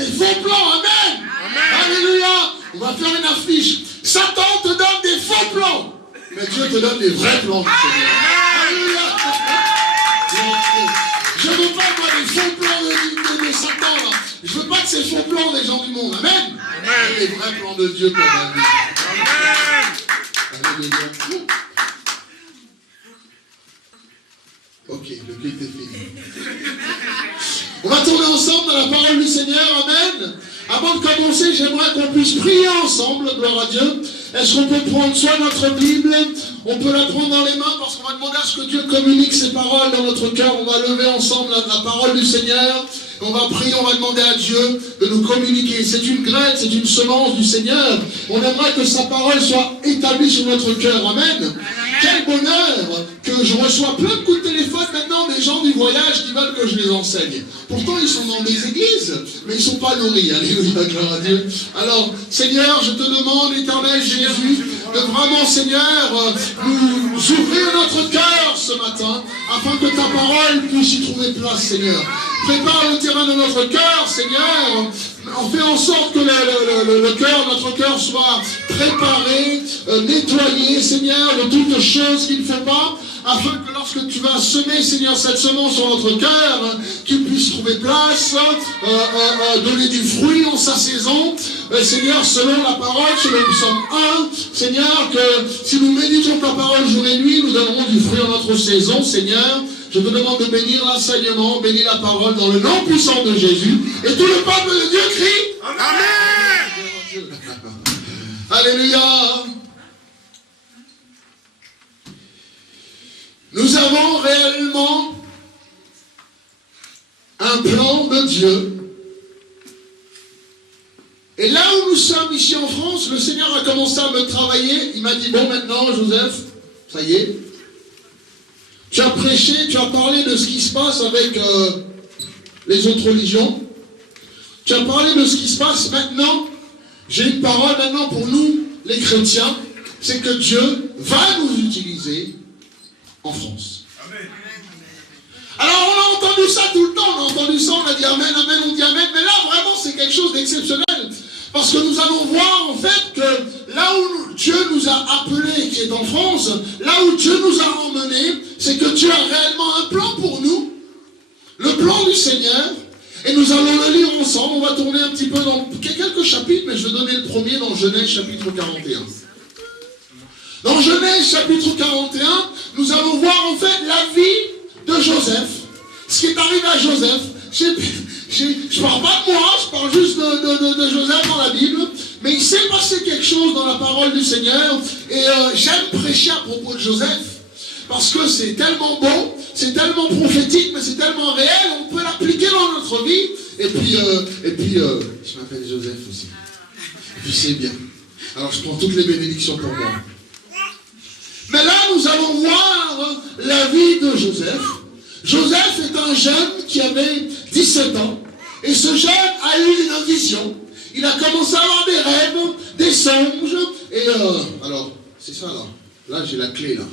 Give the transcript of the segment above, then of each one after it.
des faux plans. Amen. Amen. Alléluia. On va faire une affiche. Satan te donne des faux plans. Mais Dieu te donne des vrais plans du Seigneur. Alléluia. Je ne veux pas moi des faux plans de Satan là. Je ne veux pas de ces faux plans des gens du monde. Amen. Amen. Les vrais plans de Dieu pour ma vie. Amen. Alléluia. Ok, le culte est fini. On va tourner ensemble dans la parole du Seigneur. Amen. Avant de commencer, j'aimerais qu'on puisse prier ensemble, gloire à Dieu. Est-ce qu'on peut prendre soit notre Bible, on peut la prendre dans les mains parce qu'on va demander à ce que Dieu communique ses paroles dans notre cœur. On va lever ensemble la parole du Seigneur. On va prier, on va demander à Dieu de nous communiquer. C'est une graine, c'est une semence du Seigneur. On aimerait que sa parole soit établie sur notre cœur. Amen. Quel bonheur que je reçois plein de coups de téléphone maintenant des gens du voyage qui veulent que je les enseigne. Pourtant, ils sont dans des églises, mais ils ne sont pas nourris. Alléluia, gloire à Dieu. Alors, Seigneur, je te demande, éternel Jésus, de vraiment, Seigneur, nous ouvrir notre cœur ce matin, afin que ta parole puisse y trouver place, Seigneur. Prépare le terrain de notre cœur, Seigneur. On fait en sorte que notre cœur soit préparé, nettoyé, Seigneur, de toutes choses qu'il ne faut pas, afin que lorsque tu vas semer, Seigneur, cette semence sur notre cœur, qu'il puisse trouver place, donner du fruit en sa saison, Seigneur, selon la parole, selon le psaume 1, Seigneur, que si nous méditons ta parole jour et nuit, nous donnerons du fruit en notre saison, Seigneur. Je te demande de bénir l'enseignement, bénir la parole dans le nom puissant de Jésus. Et tout le peuple de Dieu crie Amen. Alléluia. Nous avons réellement un plan de Dieu. Et là où nous sommes ici en France, le Seigneur a commencé à me travailler. Il m'a dit, bon maintenant Joseph, ça y est, tu as prêché, tu as parlé de ce qui se passe avec les autres religions. Tu as parlé de ce qui se passe maintenant. J'ai une parole maintenant pour nous, les chrétiens. C'est que Dieu va nous utiliser en France. Amen. Alors on a entendu ça tout le temps. On a entendu ça, on a dit Amen, Amen, on dit Amen. Mais là vraiment c'est quelque chose d'exceptionnel. Parce que nous allons voir en fait que là où Dieu nous a appelés, qui est en France, là où Dieu nous a emmenés, c'est que Dieu a réellement un plan pour nous, le plan du Seigneur, et nous allons le lire ensemble. On va tourner un petit peu dans quelques chapitres, mais je vais donner le premier dans Genèse chapitre 41. Dans Genèse chapitre 41, nous allons voir en fait la vie de Joseph, ce qui est arrivé à Joseph. Je ne parle pas de moi, je parle juste de Joseph dans la Bible, mais il s'est passé quelque chose dans la parole du Seigneur, et j'aime prêcher à propos de Joseph, parce que c'est tellement bon, c'est tellement prophétique, mais c'est tellement réel, on peut l'appliquer dans notre vie, et puis je m'appelle Joseph aussi, et puis c'est bien, alors je prends toutes les bénédictions pour moi. Mais là nous allons voir la vie de Joseph. Joseph est un jeune qui avait 17 ans, et ce jeune a eu une vision. Il a commencé à avoir des rêves, des songes, et alors, c'est ça là. Là, j'ai la clé là.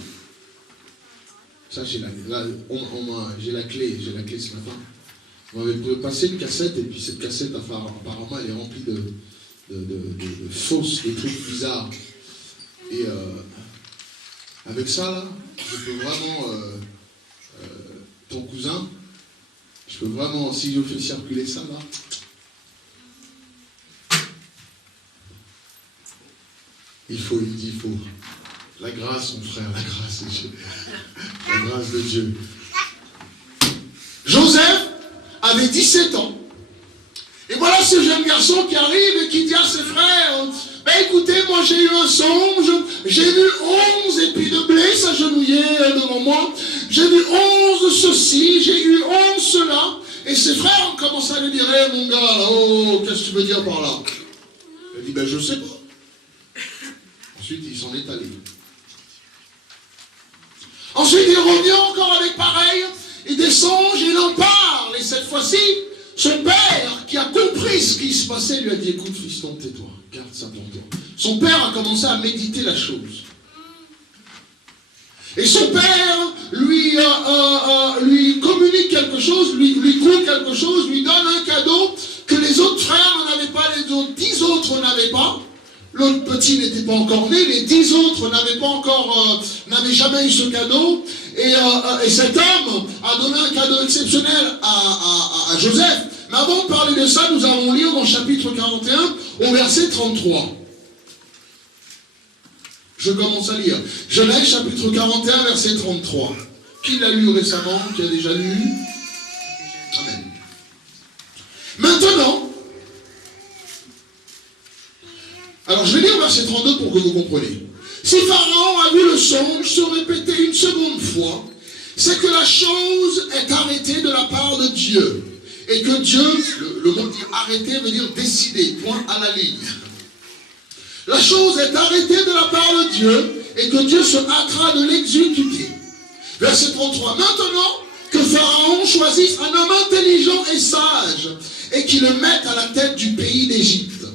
Ça, j'ai la clé ce matin. On m'avait passé une cassette, et puis cette cassette, apparemment, elle est remplie de fausses, de trucs bizarres. Et avec ça là, je peux vraiment... ton cousin, je peux vraiment, si je fais circuler ça là, il faut la grâce, mon frère, la grâce de Dieu, la grâce de Dieu. Joseph avait 17 ans, et voilà ce jeune garçon qui arrive et qui dit à ses frères, ben écoutez, moi j'ai eu un songe, j'ai vu 11 épis de blé s'agenouiller devant moi, j'ai vu 11 ceci, j'ai eu 11 cela, et ses frères ont commencé à lui dire, hey, mon gars, oh, qu'est-ce que tu veux dire par là? Il dit, ben je sais pas. Ensuite, il s'en est allé. Ensuite, il revient encore avec pareil, et des songes, il en parle, et cette fois-ci, son père, qui a compris ce qui se passait, lui a dit, écoute, fiston, tais-toi, garde ça pour toi. Son père a commencé à méditer la chose. Et son père lui communique quelque chose, lui coule quelque chose, lui donne un cadeau que les autres frères n'en avaient pas, les autres 10 autres n'avaient pas. L'autre petit n'était pas encore né, les 10 autres n'avaient jamais eu ce cadeau. Et cet homme a donné un cadeau exceptionnel à Joseph. Mais avant de parler de ça, nous allons lire dans chapitre 41, au verset 33. Je commence à lire. Genèse chapitre 41, verset 33. Qui l'a lu récemment? Qui a déjà lu? Amen. Maintenant, alors je vais lire verset 32 pour que vous compreniez. Si Pharaon a vu le songe se répéter une seconde fois, c'est que la chose est arrêtée de la part de Dieu. Et que Dieu, le mot dire arrêter veut dire décider, point à la ligne. La chose est arrêtée de la part de Dieu et que Dieu se hâtera de l'exécuter. Verset 33. Maintenant que Pharaon choisisse un homme intelligent et sage et qu'il le mette à la tête du pays d'Égypte.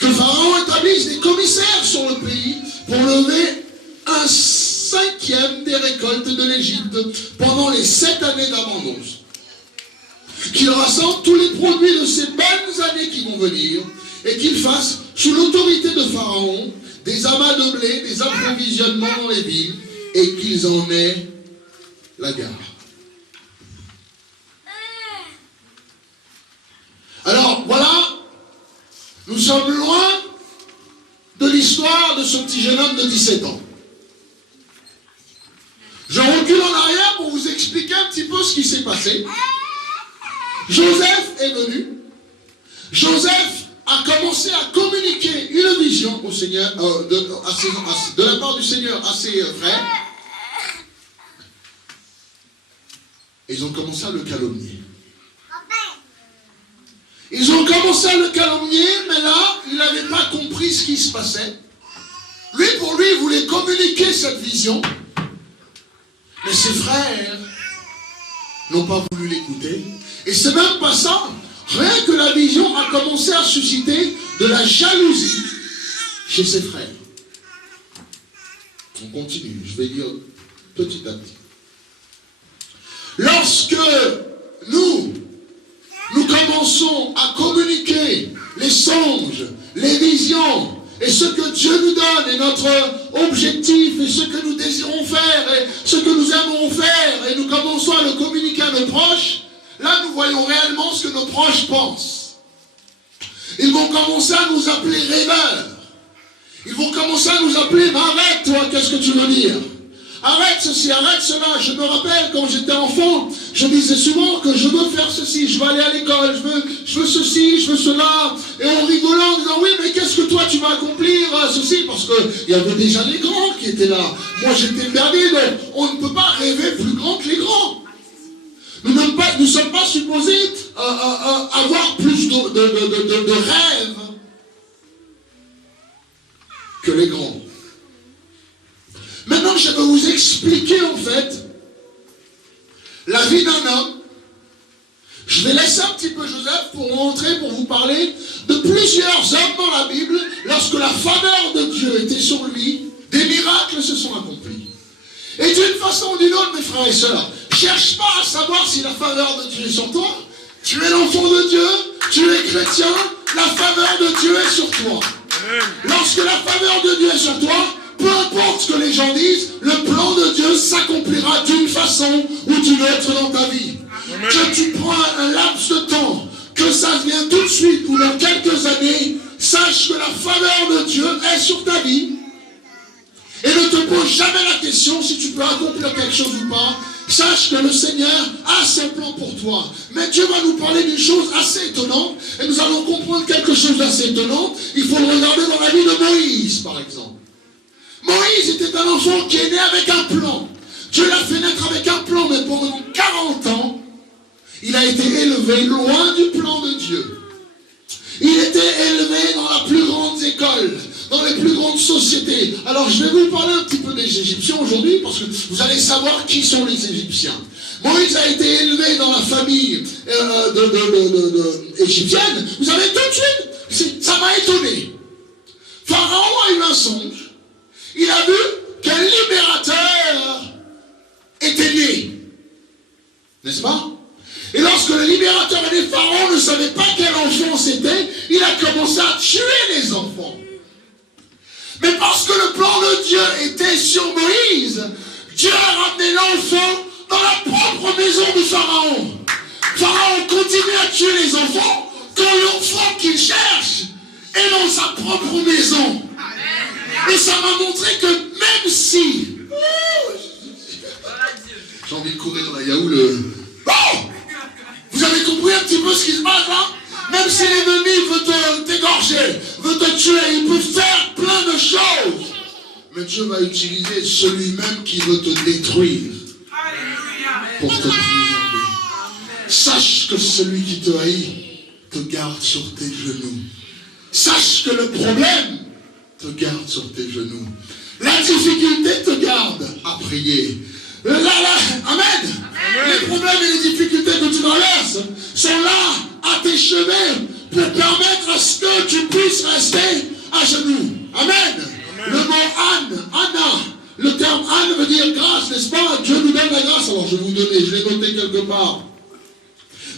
Que Pharaon établisse des commissaires sur le pays pour lever 1/5 des récoltes de l'Égypte pendant les 7 années d'abondance. Qu'il rassemble tous les produits de ces bonnes années qui vont venir et qu'il fasse, sous l'autorité de Pharaon, des amas de blé, des approvisionnements dans les villes et qu'ils en aient la garde. Alors, voilà, nous sommes loin de l'histoire de ce petit jeune homme de 17 ans. Je recule en arrière pour vous expliquer un petit peu ce qui s'est passé. Joseph est venu. Joseph a commencé à communiquer une vision au Seigneur, de la part du Seigneur à ses frères. Et ils ont commencé à le calomnier. Ils ont commencé à le calomnier, mais là, il n'avait pas compris ce qui se passait. Lui, pour lui, il voulait communiquer cette vision. Mais ses frères n'ont pas voulu l'écouter. Et c'est même pas ça. Rien que la vision a commencé à susciter de la jalousie chez ses frères. On continue, je vais lire petit à petit. Lorsque nous commençons à communiquer les songes, les visions, et ce que Dieu nous donne, et notre objectif, et ce que nous désirons faire, et ce que nous aimerons faire, et nous commençons à le communiquer à nos proches, là nous voyons réellement ce que nos proches pensent. Ils vont commencer à nous appeler rêveurs. Ils vont commencer à nous appeler, mais arrête toi, qu'est-ce que tu veux dire? Arrête ceci, arrête cela. Je me rappelle quand j'étais enfant, je disais souvent que je veux faire ceci, je veux aller à l'école, je veux ceci, je veux cela. Et on rigolait en disant oui, mais qu'est-ce que toi tu vas accomplir ceci? Parce qu'il y avait déjà les grands qui étaient là. Moi j'étais perdu, donc on ne peut pas rêver plus grand que les grands. Nous ne sommes pas supposés avoir plus de rêves que les grands. Maintenant, je vais vous expliquer en fait la vie d'un homme. Je vais laisser un petit peu Joseph pour rentrer, pour vous parler de plusieurs hommes dans la Bible. Lorsque la faveur de Dieu était sur lui, des miracles se sont accomplis. Et d'une façon ou d'une autre, mes frères et sœurs, cherche pas à savoir si la faveur de Dieu est sur toi. Tu es l'enfant de Dieu, tu es chrétien, la faveur de Dieu est sur toi. Lorsque la faveur de Dieu est sur toi, peu importe ce que les gens disent, le plan de Dieu s'accomplira d'une façon ou d'une autre dans ta vie. Amen. Que tu prends un laps de temps, que ça vienne tout de suite ou dans quelques années, sache que la faveur de Dieu est sur ta vie. Et ne te pose jamais la question si tu peux accomplir quelque chose ou pas. Sache que le Seigneur a ses plans pour toi. Mais Dieu va nous parler d'une chose assez étonnante. Et nous allons comprendre quelque chose d'assez étonnant. Il faut le regarder dans la vie de Moïse, par exemple. Moïse était un enfant qui est né avec un plan. Dieu l'a fait naître avec un plan, mais pendant 40 ans, il a été élevé loin du plan de Dieu. Il était élevé dans la plus grande école, dans les plus grandes sociétés. Alors je vais vous parler un petit peu des Égyptiens aujourd'hui, parce que vous allez savoir qui sont les Égyptiens. Moïse a été élevé dans la famille égyptienne. Vous savez, tout de suite, ça m'a étonné. Pharaon a eu un songe. Il a vu qu'un libérateur était né. N'est-ce pas? Et lorsque le libérateur est né, Pharaon ne savait pas quel enfant c'était, il a commencé à tuer les enfants. Mais parce que le plan de Dieu était sur Moïse, Dieu a ramené l'enfant dans la propre maison de Pharaon. Pharaon continue à tuer les enfants quand l'enfant qu'il cherche est dans sa propre maison. Et ça m'a montré que même si... J'ai envie de courir là, Yaoul. Vous avez compris un petit peu ce qui se passe là? Même si l'ennemi veut t'égorger, veut te tuer, il peut faire plein de choses. Mais Dieu va utiliser celui-même qui veut te détruire pour te préserver. Sache que celui qui te haït te garde sur tes genoux. Sache que le problème te garde sur tes genoux. La difficulté te garde à prier. Amen. Les problèmes et les difficultés que tu traverses sont là à tes chemins pour permettre à ce que tu puisses rester à genoux. Amen. Le mot Anna, le terme Anne veut dire grâce, n'est-ce pas? Dieu nous donne la grâce. Alors je vais vous donner, je l'ai noté quelque part.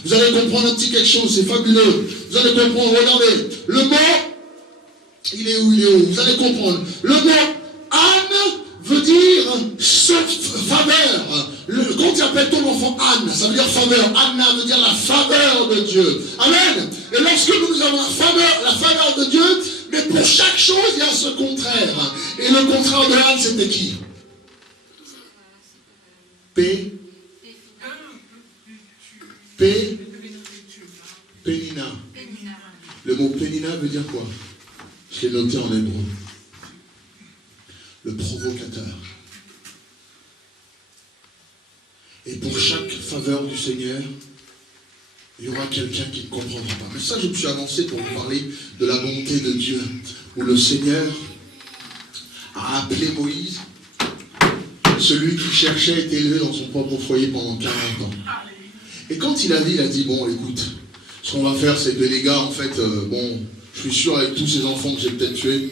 Vous allez comprendre un petit quelque chose, c'est fabuleux. Vous allez comprendre, regardez. Le mot, il est où? Vous allez comprendre. Le mot Anne veut dire faveur. Quand tu appelles ton enfant Anne, ça veut dire faveur. Anna veut dire la faveur de Dieu. Amen. Et lorsque nous avons la faveur de Dieu, mais pour chaque chose, il y a ce contraire. Et le contraire de Anne, c'était qui? Pénina. Le mot Pénina veut dire quoi? Je l'ai noté en hébreu. Le provocateur. Et pour chaque faveur du Seigneur, il y aura quelqu'un qui ne comprendra pas. Mais ça, je me suis avancé pour vous parler de la bonté de Dieu, où le Seigneur a appelé Moïse. Celui qui cherchait a été élevé dans son propre foyer pendant 40 ans. Et quand il a vu, il a dit, bon, écoute, ce qu'on va faire, c'est que les gars, en fait, je suis sûr, avec tous ces enfants que j'ai peut-être tués,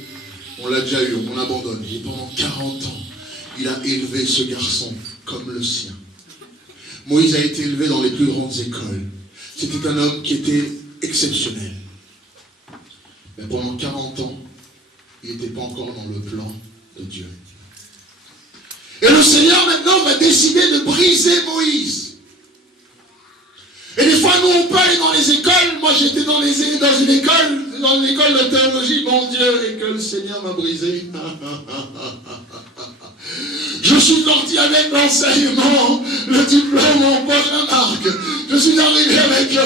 on l'a déjà eu, on abandonne. Et pendant 40 ans, il a élevé ce garçon comme le sien. Moïse a été élevé dans les plus grandes écoles. C'était un homme qui était exceptionnel. Mais pendant 40 ans, il n'était pas encore dans le plan de Dieu. Et le Seigneur maintenant va décider de briser Moïse. Et des fois, nous, on peut aller dans les écoles. Moi, j'étais dans une école de théologie, mon Dieu, et que le Seigneur m'a brisé. Je suis sorti avec l'enseignement, le diplôme en poche, la marque. Je suis arrivé avec...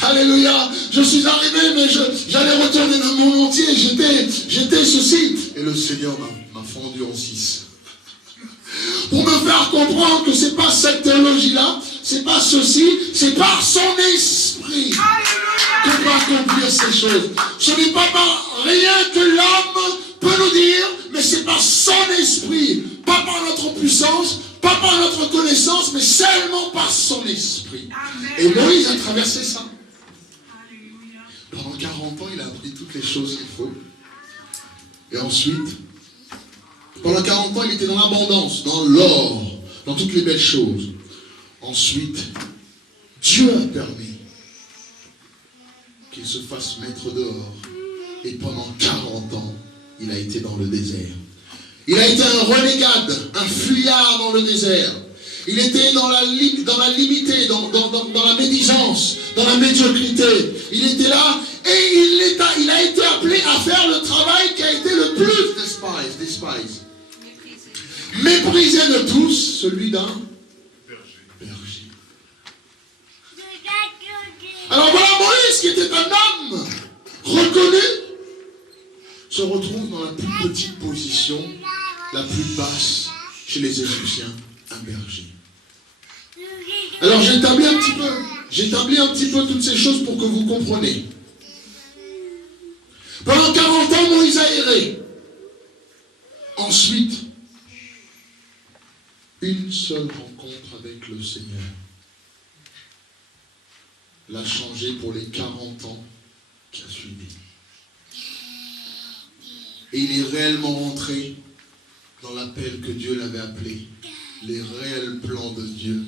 Alléluia. Je suis arrivé, mais j'allais retourner dans le monde entier. J'étais ceci. Et le Seigneur m'a fendu en 6. Pour me faire comprendre que c'est pas cette théologie-là, c'est pas ceci, c'est par son esprit qu'on peut accomplir ces choses. Ce n'est pas par rien que l'homme peut nous dire, mais c'est par son esprit, pas par notre puissance, pas par notre connaissance, mais seulement par son esprit. Et Moïse a traversé ça. Pendant 40 ans, il a appris toutes les choses qu'il faut. Et ensuite, pendant 40 ans, il était dans l'abondance, dans l'or, dans toutes les belles choses. Ensuite, Dieu a permis qu'il se fasse mettre dehors. Et pendant 40 ans, il a été dans le désert. Il a été un renégade, un fuyard dans le désert. Il était dans la limité, dans la médisance, dans la médiocrité. Il était là et il a été appelé à faire le travail qui a été le plus despised. Méprisé de tous, celui d'un berger. Alors voilà Moïse, qui était un homme reconnu, se retrouve dans la plus petite position, la plus basse chez les Égyptiens, un berger. Alors j'établis un petit peu toutes ces choses pour que vous compreniez. Pendant 40 ans, Moïse a erré. Ensuite, une seule rencontre avec le Seigneur l'a changé pour les 40 ans qui a suivi. Et il est réellement rentré dans l'appel que Dieu l'avait appelé, les réels plans de Dieu,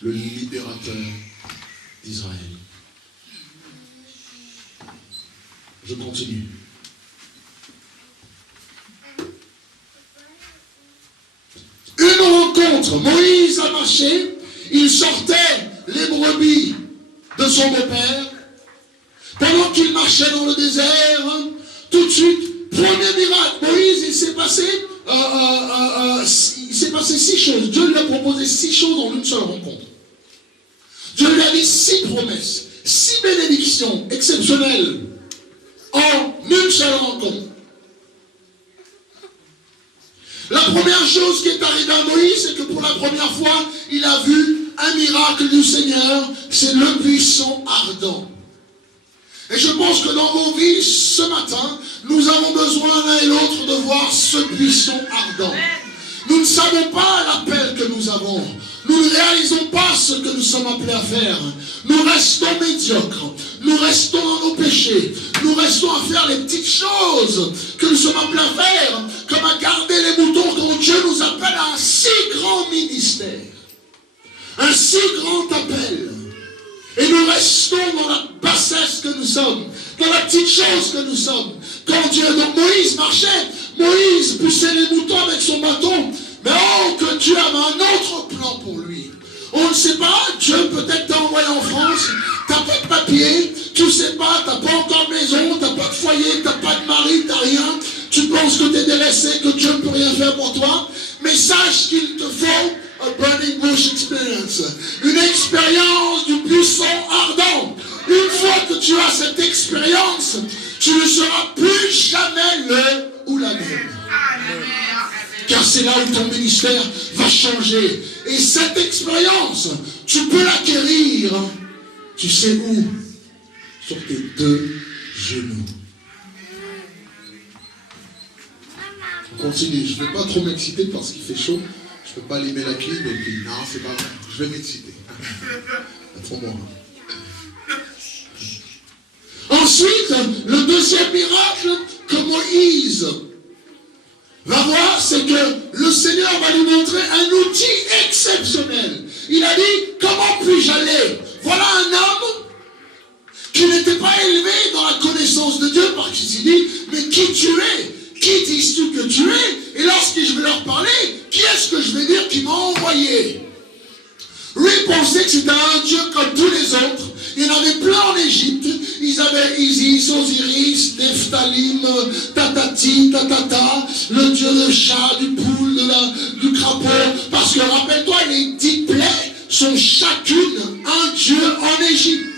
le libérateur, d'Israël. Je continue. Une rencontre, Moïse a marché, il sortait les brebis de son beau-père. Pendant qu'il marchait dans le désert, tout de suite, premier miracle, Moïse, il s'est passé 6 choses. Dieu lui a proposé 6 choses en une seule rencontre. Dieu lui a dit 6 promesses, 6 bénédictions exceptionnelles en une seule rencontre. La première chose qui est arrivée à Moïse, c'est que pour la première fois, il a vu un miracle du Seigneur, c'est le buisson ardent. Et je pense que dans vos vies, ce matin, nous avons besoin l'un et l'autre de voir ce buisson ardent. Nous ne savons pas l'appel que nous avons. Nous ne réalisons pas ce que nous sommes appelés à faire. Nous restons médiocres. Nous restons dans nos péchés. Nous restons à faire les petites choses que nous sommes appelés à faire, comme à garder les moutons quand Dieu nous appelle à un si grand ministère. Un si grand appel. Et nous restons dans la bassesse que nous sommes, dans la petite chose que nous sommes. Quand Dieu, donc Moïse marchait, Moïse poussait les moutons avec son bâton. Mais oh, que Dieu avait un autre plan pour lui. On ne sait pas, Dieu peut-être t'a envoyé en France, t'as pas de papier, tu ne sais pas, t'as pas encore de maison, t'as pas de foyer, t'as pas de mari, t'as rien. Tu penses que t'es délaissé, que Dieu ne peut rien faire pour toi. Mais sache qu'il te faut a burning bush experience. Une expérience du buisson ardent. Une fois que tu as cette expérience, tu ne seras plus jamais le ou la même. Car c'est là où ton ministère va changer. Et cette expérience, tu peux l'acquérir. Tu sais où? Sur tes 2 genoux. On continue. Je ne vais pas trop m'exciter parce qu'il fait chaud. Je ne peux pas allumer la clim et puis, non, c'est pas vrai. Je vais m'exciter. Attends-moi. Ensuite, le deuxième miracle que Moïse va voir, c'est que le Seigneur va lui montrer un outil exceptionnel. Il a dit, comment puis-je aller? Voilà un homme qui n'était pas élevé dans la connaissance de Dieu, parce qu'il s'est dit, mais qui tu es? Qui dis-tu que tu es? Et lorsque je vais leur parler, qui est-ce que je vais dire qui m'a envoyé? Lui pensait que c'était un Dieu comme tous les autres. Il y en avait plein en Égypte. Ils avaient Isis, Osiris, Nephtalim, Tatati, Tatata, le dieu de chat, du poule, du crapaud. Parce que rappelle-toi, les 10 plaies sont chacune un dieu en Égypte.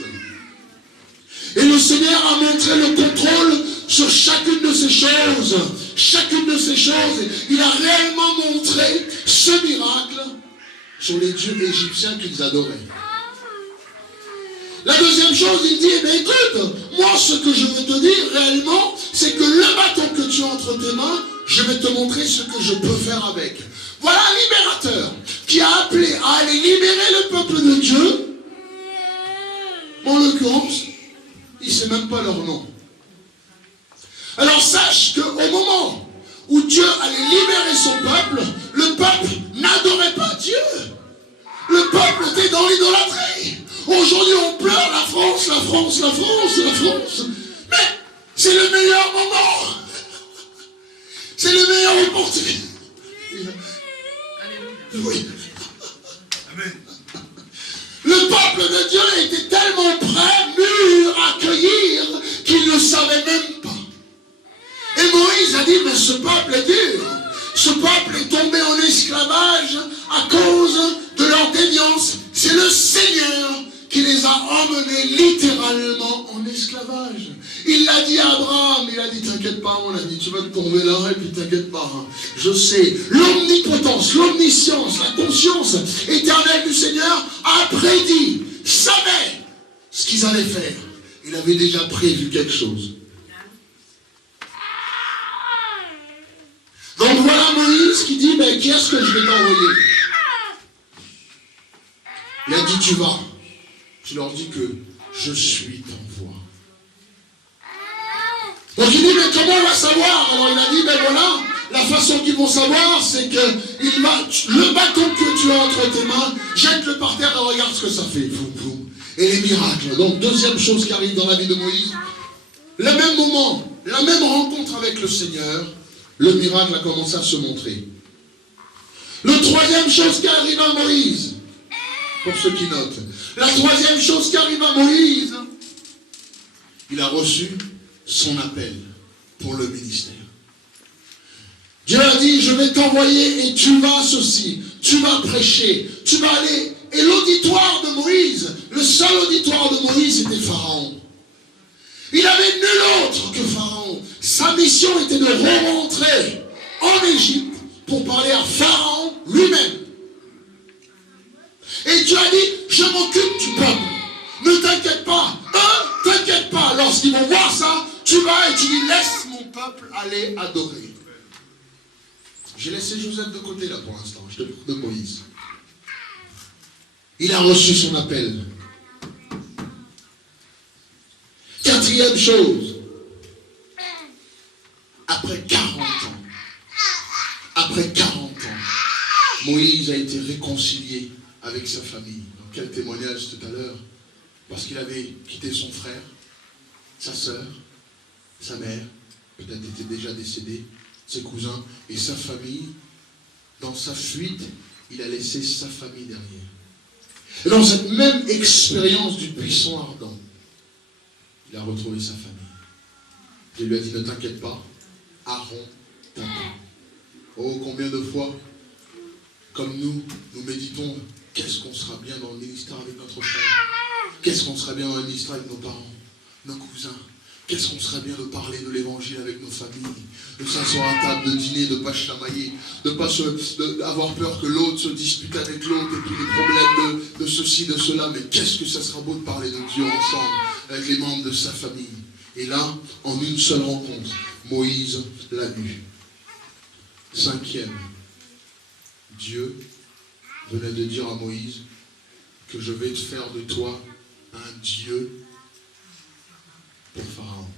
Et le Seigneur a montré le contrôle sur chacune de ces choses. Chacune de ces choses. Il a réellement montré ce miracle sur les dieux égyptiens qu'ils adoraient. La deuxième chose, il dit, eh bien, écoute, moi ce que je veux te dire réellement, c'est que le bâton que tu as entre tes mains, je vais te montrer ce que je peux faire avec. Voilà un libérateur qui a appelé à aller libérer le peuple de Dieu. En l'occurrence, il ne sait même pas leur nom. Alors sache qu'au moment où Dieu allait libérer son peuple, le peuple n'adorait pas Dieu. Le peuple était dans l'idolâtrie. Aujourd'hui, on pleure la France, la France, la France, la France. Mais c'est le meilleur moment. C'est le meilleur opportunité. Oui. Amen. Le peuple de Dieu était tellement prêt, mûr à accueillir, qu'il ne savait même pas. Et Moïse a dit, mais ce peuple est dur. Ce peuple est tombé en esclavage à cause de leur déviance. C'est le Seigneur qui les a emmenés littéralement en esclavage. Il l'a dit à Abraham, il a dit, t'inquiète pas, on a dit, tu vas te tomber là, et puis t'inquiète pas, hein. Je sais, l'omnipotence, l'omniscience, la conscience éternelle du Seigneur a prédit, savait ce qu'ils allaient faire. Il avait déjà prévu quelque chose. Donc voilà Moïse qui dit, mais qui est-ce que je vais t'envoyer? Il a dit, tu vas. Tu leur dis que je suis t'envoie. Donc il dit, mais comment on va savoir? Alors il a dit, ben voilà, la façon qu'ils vont savoir, c'est que le bâton que tu as entre tes mains, jette-le par terre et regarde ce que ça fait. et les miracles. Donc, deuxième chose qui arrive dans la vie de Moïse, le même moment, la même rencontre avec le Seigneur, le miracle a commencé à se montrer. Le troisième chose qui arrive à Moïse, pour ceux qui notent, la troisième chose qui arrive à Moïse, il a reçu son appel pour le ministère. Dieu a dit, je vais t'envoyer et tu vas ceci, tu vas prêcher, tu vas aller. Et l'auditoire de Moïse, le seul auditoire de Moïse, c'était Pharaon. Il avait nul autre que Pharaon. Sa mission était de rentrer en Égypte pour parler à Pharaon lui-même. Et Dieu a dit, je m'occupe du peuple. Ne t'inquiète pas. T'inquiète pas. Lorsqu'ils vont voir ça, tu vas et tu dis, laisse mon peuple aller adorer. J'ai laissé Joseph de côté là pour l'instant. Je te parle de Moïse. Il a reçu son appel. Quatrième chose. Après 40 ans, Moïse a été réconcilié avec sa famille. Donc, quel témoignage tout à l'heure. Parce qu'il avait quitté son frère, sa sœur, sa mère, peut-être était déjà décédée, ses cousins et sa famille. Dans sa fuite, il a laissé sa famille derrière. Et dans cette même expérience du buisson ardent, il a retrouvé sa famille. Il lui a dit, ne t'inquiète pas, Aaron t'attend. Oh, combien de fois, comme nous méditons, qu'est-ce qu'on sera bien dans le ministère avec notre frère? Qu'est-ce qu'on sera bien dans le ministère avec nos parents, nos cousins? Qu'est-ce qu'on serait bien de parler de l'évangile avec nos familles, de s'asseoir à table, de dîner, de ne pas chamailler, de ne pas avoir peur que l'autre se dispute avec l'autre et puis les problèmes de ceci, de cela. Mais qu'est-ce que ça sera beau de parler de Dieu ensemble avec les membres de sa famille. Et là, en une seule rencontre, Moïse l'a eu. Cinquième, Dieu venait de dire à Moïse que je vais te faire de toi un Dieu pour Pharaon.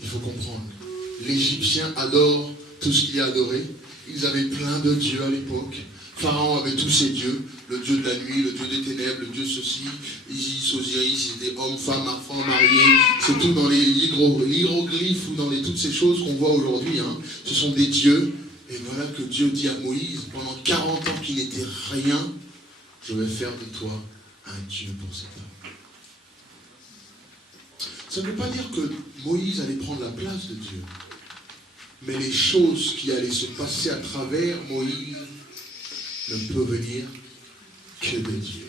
Il faut comprendre. L'Égyptien adore tout ce qu'il y a adoré. Ils avaient plein de dieux à l'époque. Pharaon avait tous ses dieux. Le dieu de la nuit, le dieu des ténèbres, le dieu ceci, Isis, Osiris, c'était hommes, femmes, enfants, mariés. C'est tout dans les hiéroglyphes ou dans toutes ces choses qu'on voit aujourd'hui. Hein. Ce sont des dieux. Et voilà que Dieu dit à Moïse, pendant 40 ans qu'il n'était rien, je vais faire de toi un Dieu pour cet homme. Ça ne veut pas dire que Moïse allait prendre la place de Dieu. Mais les choses qui allaient se passer à travers Moïse ne peuvent venir que de Dieu.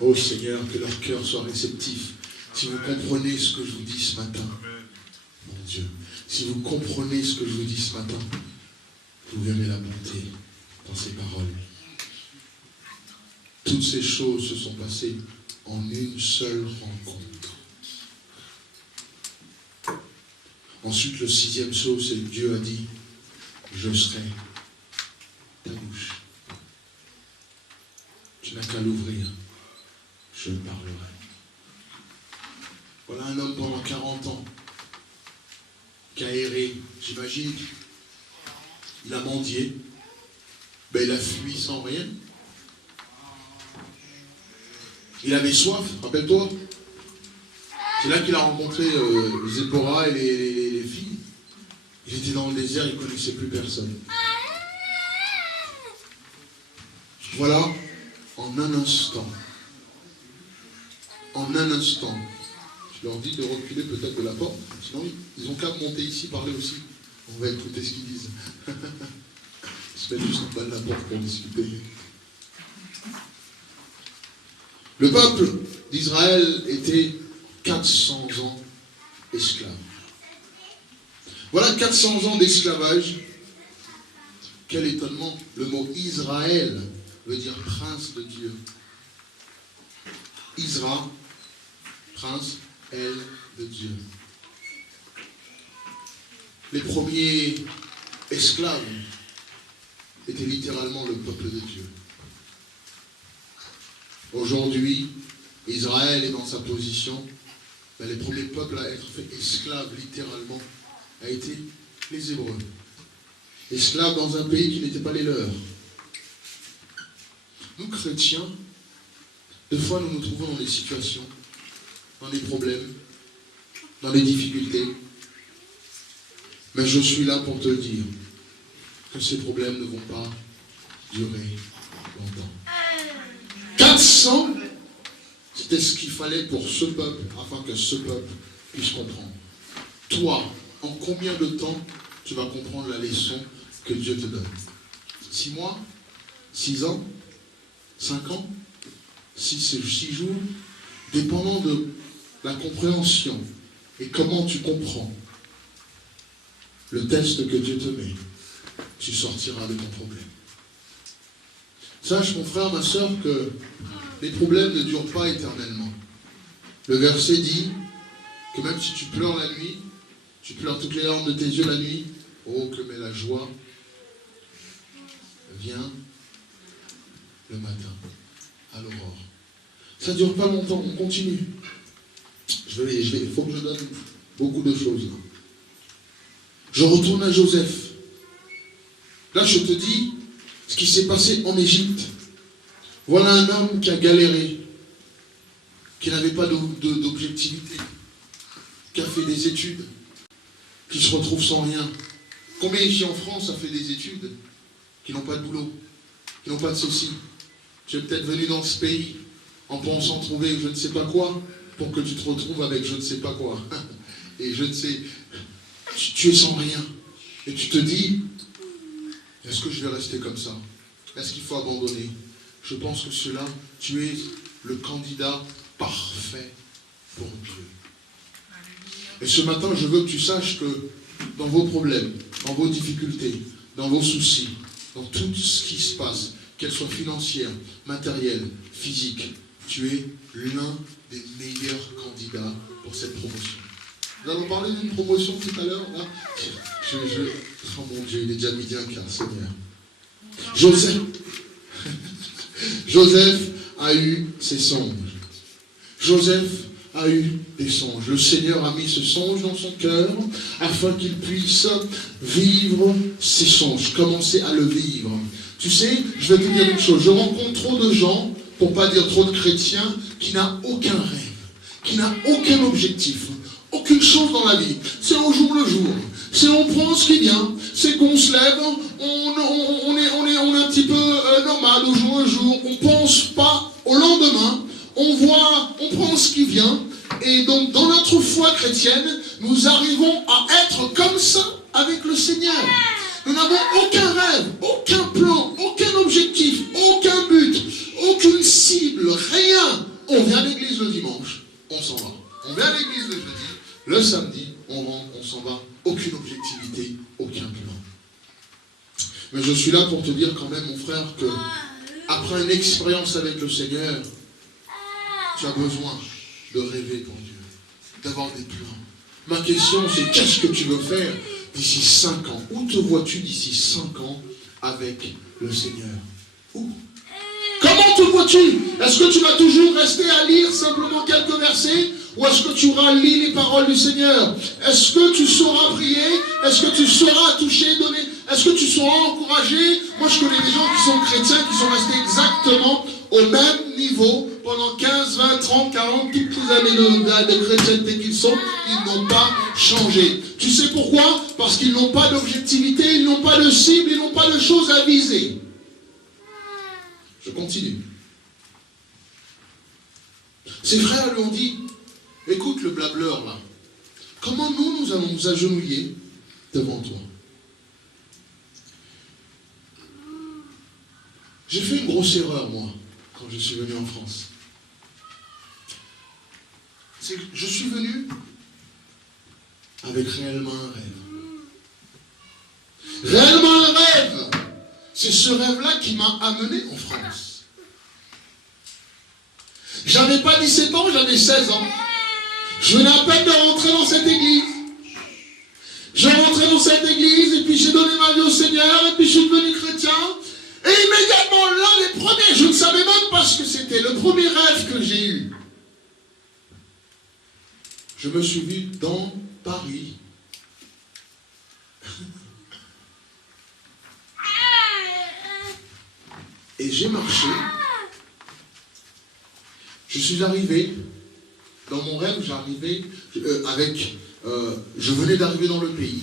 Oh Seigneur, que leur cœur soit réceptif. Si vous comprenez ce que je vous dis ce matin, mon Dieu, si vous comprenez ce que je vous dis ce matin, vous verrez la bonté dans ces paroles. Toutes ces choses se sont passées en une seule rencontre. Ensuite, le sixième chose, c'est que Dieu a dit, je serai ta bouche. Tu n'as qu'à l'ouvrir, je parlerai. Voilà un homme pendant 40 ans qui a erré, j'imagine. Il a mendié, ben il a fui sans rien. Il avait soif, rappelle-toi. C'est là qu'il a rencontré Zéphora et les filles. Il était dans le désert, il ne connaissait plus personne. Voilà, en un instant, je leur dis de reculer peut-être de la porte, sinon ils n'ont qu'à monter ici, parler aussi. On va écouter ce qu'ils disent. Ils se mettent juste en bas de la porte pour discuter. Le peuple d'Israël était 400 ans esclave. Voilà 400 ans d'esclavage. Quel étonnement. Le mot Israël veut dire prince de Dieu. Isra, prince, El de Dieu. Les premiers esclaves étaient littéralement le peuple de Dieu. Aujourd'hui, Israël est dans sa position. Les premiers peuples à être fait esclaves, littéralement, a été les Hébreux. Esclaves dans un pays qui n'était pas les leurs. nous chrétiens, des fois nous nous trouvons dans des situations, dans des problèmes, dans des difficultés. Mais je suis là pour te dire que ces problèmes ne vont pas durer longtemps. 400, c'était ce qu'il fallait pour ce peuple, afin que ce peuple puisse comprendre. Toi, en combien de temps tu vas comprendre la leçon que Dieu te donne? 6 mois? 6 ans? 5 ans? 6 jours? Dépendant de la compréhension et comment tu comprends le test que Dieu te met, tu sortiras de ton problème. Sache, mon frère, ma soeur, que les problèmes ne durent pas éternellement. Le verset dit que même si tu pleures la nuit, tu pleures toutes les larmes de tes yeux la nuit, oh, que mais la joie vient le matin, à l'aurore. Ça ne dure pas longtemps, on continue. Il faut que je donne beaucoup de choses. Là. Je retourne à Joseph. Là, je te dis ce qui s'est passé en Égypte. Voilà un homme qui a galéré, qui n'avait pas d'objectivité, qui a fait des études, qui se retrouve sans rien. Combien ici en France a fait des études, qui n'ont pas de boulot, qui n'ont pas de ceci? Tu es peut-être venu dans ce pays en pensant trouver je ne sais pas quoi, pour que tu te retrouves avec je ne sais pas quoi. Et je ne sais, tu es sans rien. Et tu te dis, est-ce que je vais rester comme ça? Est-ce qu'il faut abandonner? Je pense que cela, tu es le candidat parfait pour Dieu. Et ce matin, je veux que tu saches que dans vos problèmes, dans vos difficultés, dans vos soucis, dans tout ce qui se passe, qu'elles soient financières, matérielles, physiques, tu es l'un des meilleurs candidats pour cette promotion. Nous allons parler d'une promotion tout à l'heure. Là. Oh mon Dieu, il est déjà midi un quart, Seigneur. Joseph a eu ses songes. Joseph a eu des songes. Le Seigneur a mis ce songe dans son cœur afin qu'il puisse vivre ses songes, commencer à le vivre. Tu sais, je vais te dire une chose, je rencontre trop de gens, pour ne pas dire trop de chrétiens, qui n'ont aucun rêve, qui n'ont aucun objectif, aucune chose dans la vie. C'est au jour le jour. C'est on prend ce qui vient, c'est qu'on se lève, on est un petit peu nomade au jour le jour, on ne pense pas au lendemain, on prend ce qui vient, et donc dans notre foi chrétienne, nous arrivons à être comme ça avec le Seigneur. Nous n'avons aucun rêve, aucun plan, aucun objectif, aucun but, aucune cible, rien. On vient à l'église le dimanche, on s'en va. On vient à l'église le jeudi, le samedi, on rentre, on s'en va. Aucune objectivité, aucun plan. Mais je suis là pour te dire quand même, mon frère, que après une expérience avec le Seigneur, tu as besoin de rêver pour Dieu, d'avoir des plans. Ma question, c'est qu'est-ce que tu veux faire d'ici 5 ans? Où te vois-tu d'ici 5 ans avec le Seigneur? Où? Comment te vois-tu? Est-ce que tu vas toujours rester à lire simplement quelques versets? Ou est-ce que tu auras lu les paroles du Seigneur? Est-ce que tu sauras prier? Est-ce que tu sauras toucher, donner? Est-ce que tu sauras encourager? Moi, je connais des gens qui sont chrétiens, qui sont restés exactement au même niveau pendant 15, 20, 30, 40, toutes les années de chrétienté qu'ils sont, ils n'ont pas changé. Tu sais pourquoi? Parce qu'ils n'ont pas d'objectivité, ils n'ont pas de cible, ils n'ont pas de choses à viser. Je continue. Ses frères lui ont dit, écoute le blableur là, comment nous allons nous agenouiller devant toi? J'ai fait une grosse erreur, moi, quand je suis venu en France. C'est que je suis venu avec réellement un rêve. Réellement un rêve! C'est ce rêve-là qui m'a amené en France. J'avais pas 17 ans, j'avais 16 ans. Je venais à peine de rentrer dans cette église. Je rentrais dans cette église et puis j'ai donné ma vie au Seigneur et puis je suis devenu chrétien. Et immédiatement là, les premiers, je ne savais même pas ce que c'était, le premier rêve que j'ai eu. Je me suis vu dans Paris. Et j'ai marché Je suis arrivé, dans mon rêve, j'arrivais je venais d'arriver dans le pays,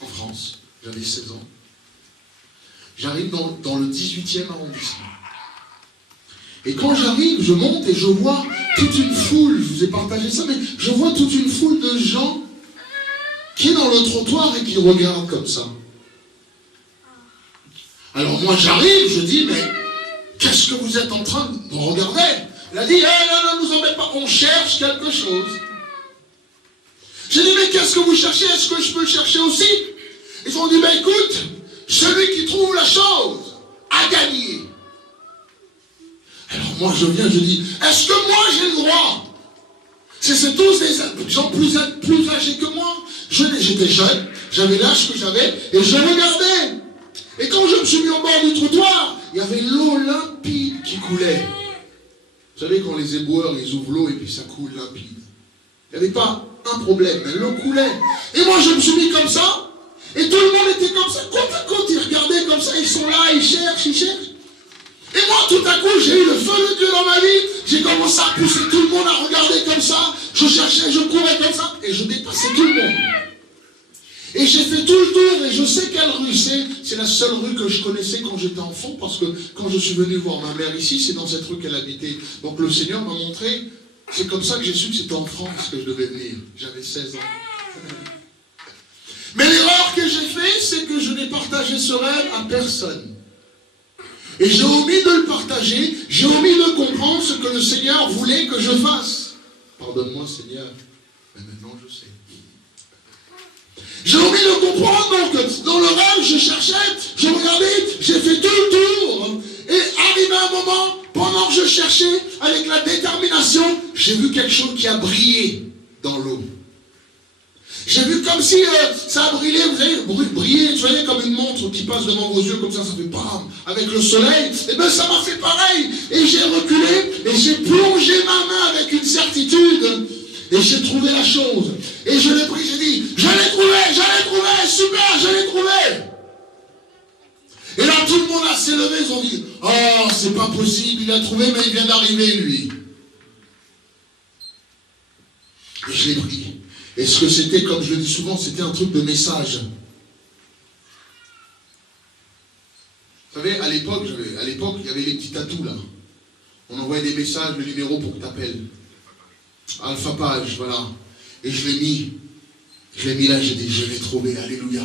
en France, j'avais 16 ans. J'arrive dans le 18e arrondissement. Et quand j'arrive, je monte et je vois toute une foule, je vous ai partagé ça, mais je vois toute une foule de gens qui est dans le trottoir et qui regardent comme ça. Alors moi j'arrive, je dis, mais qu'est-ce que vous êtes en train de regarder? Il a dit, non, nous embête pas, on cherche quelque chose. J'ai dit, mais qu'est-ce que vous cherchez? Est-ce que je peux le chercher aussi? Ils ont dit, ben écoute, celui qui trouve la chose a gagné. Alors moi je viens, je dis, est-ce que moi j'ai le droit? C'est tous des gens plus âgés que moi. J'étais jeune, j'avais l'âge que j'avais, et je regardais. Et quand je me suis mis au bord du trottoir, il y avait l'eau limpide qui coulait. Vous savez, quand les éboueurs, ils ouvrent l'eau et puis ça coule limpide. Il n'y avait pas un problème, mais l'eau coulait. Et moi, je me suis mis comme ça, et tout le monde était comme ça. Côte à côte, ils regardaient comme ça, ils sont là, ils cherchent. Et moi, tout à coup, j'ai eu le feu de Dieu dans ma vie. J'ai commencé à pousser tout le monde à regarder comme ça. Je cherchais, je courais comme ça, et je dépassais tout le monde. Et j'ai fait tout le tour, et je sais quelle rue c'est la seule rue que je connaissais quand j'étais enfant, parce que quand je suis venu voir ma mère ici, c'est dans cette rue qu'elle habitait. Donc le Seigneur m'a montré, c'est comme ça que j'ai su que c'était en France que je devais venir. J'avais 16 ans. Mais l'erreur que j'ai faite, c'est que je n'ai partagé ce rêve à personne. Et j'ai omis de le partager, j'ai omis de comprendre ce que le Seigneur voulait que je fasse. Pardonne-moi Seigneur, mais maintenant je sais. J'ai omis de comprendre, donc dans le rêve, je cherchais, je regardais, j'ai fait tout le tour. Et arrivé un moment, pendant que je cherchais, avec la détermination, j'ai vu quelque chose qui a brillé dans l'eau. J'ai vu comme si ça a brillé, vous savez, briller, vous voyez, comme une montre qui passe devant vos yeux, comme ça fait bam, avec le soleil. Et bien ça m'a fait pareil. Et j'ai reculé, et j'ai plongé ma main avec une certitude. Et j'ai trouvé la chose. Et je l'ai pris, j'ai dit, je l'ai trouvé, super, je l'ai trouvé. Et là, tout le monde s'est levé, ils ont dit, oh, c'est pas possible, il a trouvé, mais il vient d'arriver, lui. Et je l'ai pris. Et ce que c'était, comme je le dis souvent, c'était un truc de message. Vous savez, à l'époque, il y avait les petits tatous, là. On envoyait des messages, le numéro pour que tu appelles. Alpha Page, voilà. Et je l'ai mis là, j'ai dit, je l'ai trouvé, alléluia.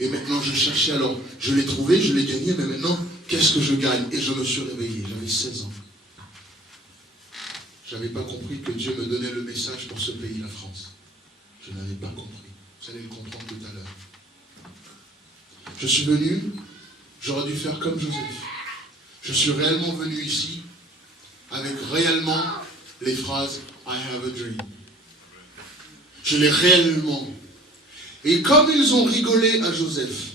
Et maintenant, je cherchais, alors, je l'ai trouvé, je l'ai gagné, mais maintenant, qu'est-ce que je gagne? Et je me suis réveillé, j'avais 16 ans. Je n'avais pas compris que Dieu me donnait le message pour ce pays, la France. Je n'avais pas compris. Vous allez le comprendre tout à l'heure. Je suis venu, j'aurais dû faire comme Joseph. Je suis réellement venu ici, avec réellement les phrases « I have a dream ». Je l'ai réellement. Et comme ils ont rigolé à Joseph,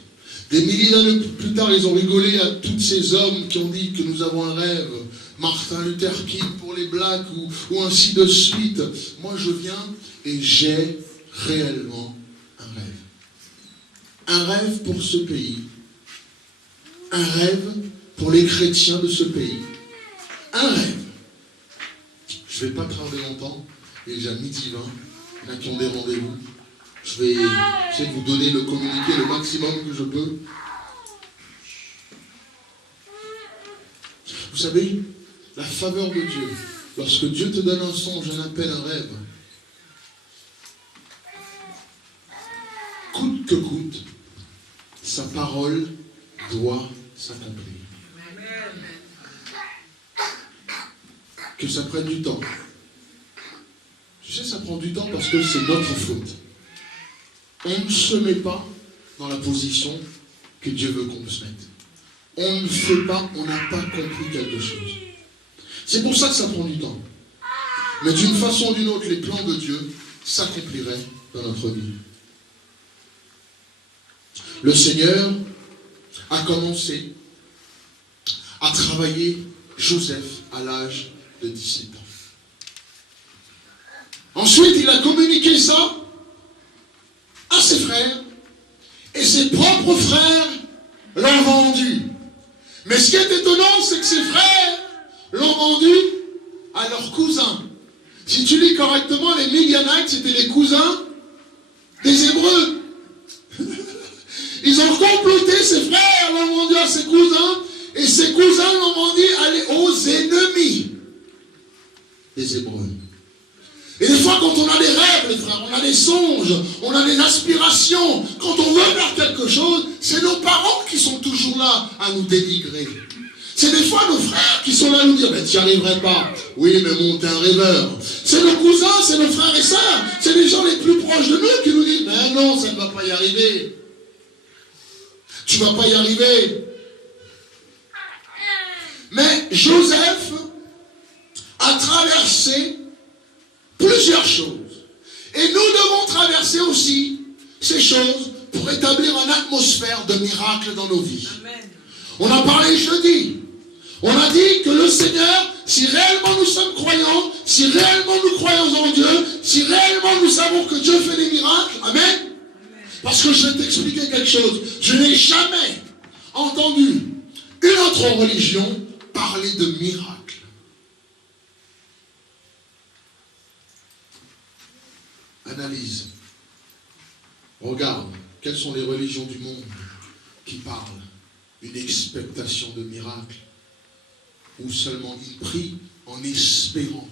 des milliers d'années plus tard, ils ont rigolé à tous ces hommes qui ont dit que nous avons un rêve, Martin Luther King pour les Blacks ou ainsi de suite. Moi, je viens et j'ai réellement un rêve. Un rêve pour ce pays. Un rêve pour les chrétiens de ce pays. Un rêve. Je ne vais pas tarder longtemps. Il est déjà midi 20. Il y en a qui ont des rendez-vous. Je vais essayer de vous donner le communiqué le maximum que je peux. Vous savez, la faveur de Dieu, lorsque Dieu te donne un songe, un appel, un rêve, coûte que coûte, sa parole doit s'accomplir. Que ça prenne du temps. Tu sais, ça prend du temps parce que c'est notre faute. On ne se met pas dans la position que Dieu veut qu'on se mette. On ne fait pas, on n'a pas compris quelque chose. C'est pour ça que ça prend du temps. Mais d'une façon ou d'une autre, les plans de Dieu s'accompliraient dans notre vie. Le Seigneur a commencé à travailler Joseph à l'âge de 17 ans. Ensuite, il a communiqué ça à ses frères, et ses propres frères l'ont vendu. Mais ce qui est étonnant, c'est que ses frères l'ont vendu à leurs cousins. Si tu lis correctement, les Midianites, c'était les cousins des Hébreux. Ils ont comploté, ses frères l'ont dit à ses cousins, et ses cousins l'ont dit aller aux ennemis des Hébreux. Et des fois, quand on a des rêves, les frères, on a des songes, on a des aspirations, quand on veut faire quelque chose, c'est nos parents qui sont toujours là à nous dénigrer. C'est des fois nos frères qui sont là à nous dire, mais tu n'y arriverais pas. Oui, mais bon, t'es un rêveur. C'est nos cousins, c'est nos frères et sœurs, c'est les gens les plus proches de nous qui nous disent, mais non, ça ne va pas y arriver. Tu ne vas pas y arriver. Mais Joseph a traversé plusieurs choses. Et nous devons traverser aussi ces choses pour établir une atmosphère de miracle dans nos vies. Amen. On a parlé jeudi. On a dit que le Seigneur, si réellement nous sommes croyants, si réellement nous croyons en Dieu, si réellement nous savons que Dieu fait des miracles, Amen. Amen. Parce que je vais t'expliquer quelque chose. Je n'ai jamais entendu une autre religion parler de miracles. Analyse. Regarde, quelles sont les religions du monde qui parlent d'une expectation de miracle, ou seulement ils prient en espérant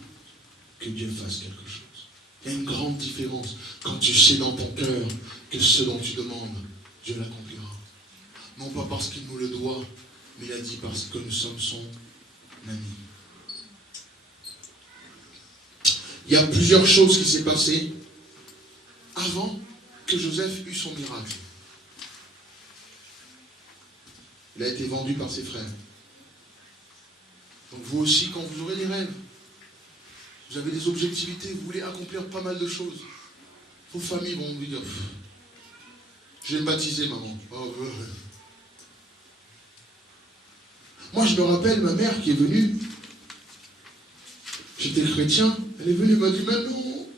que Dieu fasse quelque chose. Il y a une grande différence quand tu sais dans ton cœur que ce dont tu demandes, Dieu l'accomplira. Non pas parce qu'il nous le doit, mais il a dit parce que nous sommes son ami. Il y a plusieurs choses qui s'est passées avant que Joseph eut son miracle. Il a été vendu par ses frères. Donc vous aussi, quand vous aurez des rêves, vous avez des objectivités, vous voulez accomplir pas mal de choses, vos familles vont vous dire, je vais me baptiser, maman. Oh, moi, je me rappelle ma mère qui est venue, j'étais chrétien, elle est venue, elle m'a dit, mais non,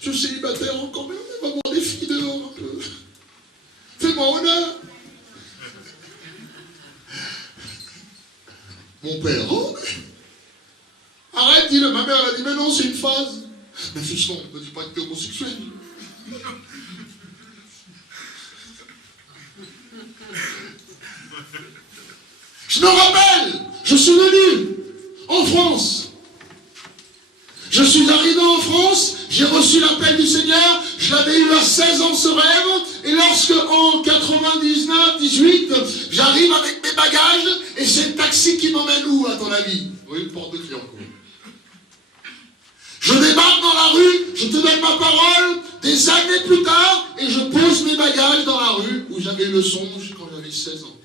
je suis célibataire encore, mais on va voir des filles dehors un peu. Fais-moi honneur. Mon père, oh, mais... arrête, dis-le. Ma mère, elle a dit, mais non, c'est une phase. Mais fils, non, ne dis pas que tu es homosexuel. Je me rappelle, je suis venu en France. Je suis arrivé en France, j'ai reçu l'appel du Seigneur, je l'avais eu à 16 ans ce rêve, et lorsque en 99, 18, j'arrive avec mes bagages, et c'est le taxi qui m'emmène où, à ton avis? Oui, porte de Clignancourt. Je débarque dans la rue, je te donne ma parole, des années plus tard, et je pose mes bagages dans la rue, où j'avais eu le songe quand j'avais 16 ans.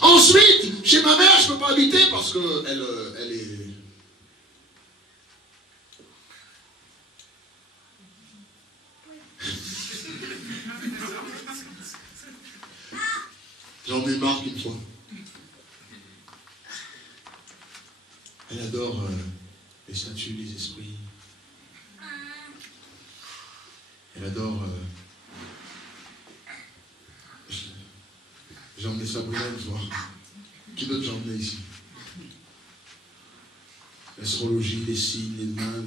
Ensuite, chez ma mère, je ne peux pas habiter parce qu'elle est... J'en ai marre une fois. Elle adore les statues, les esprits. Elle adore... J'ai emmené Sabrina une fois. Qui d'autre j'ai emmené ici? L'astrologie, les signes, les mains,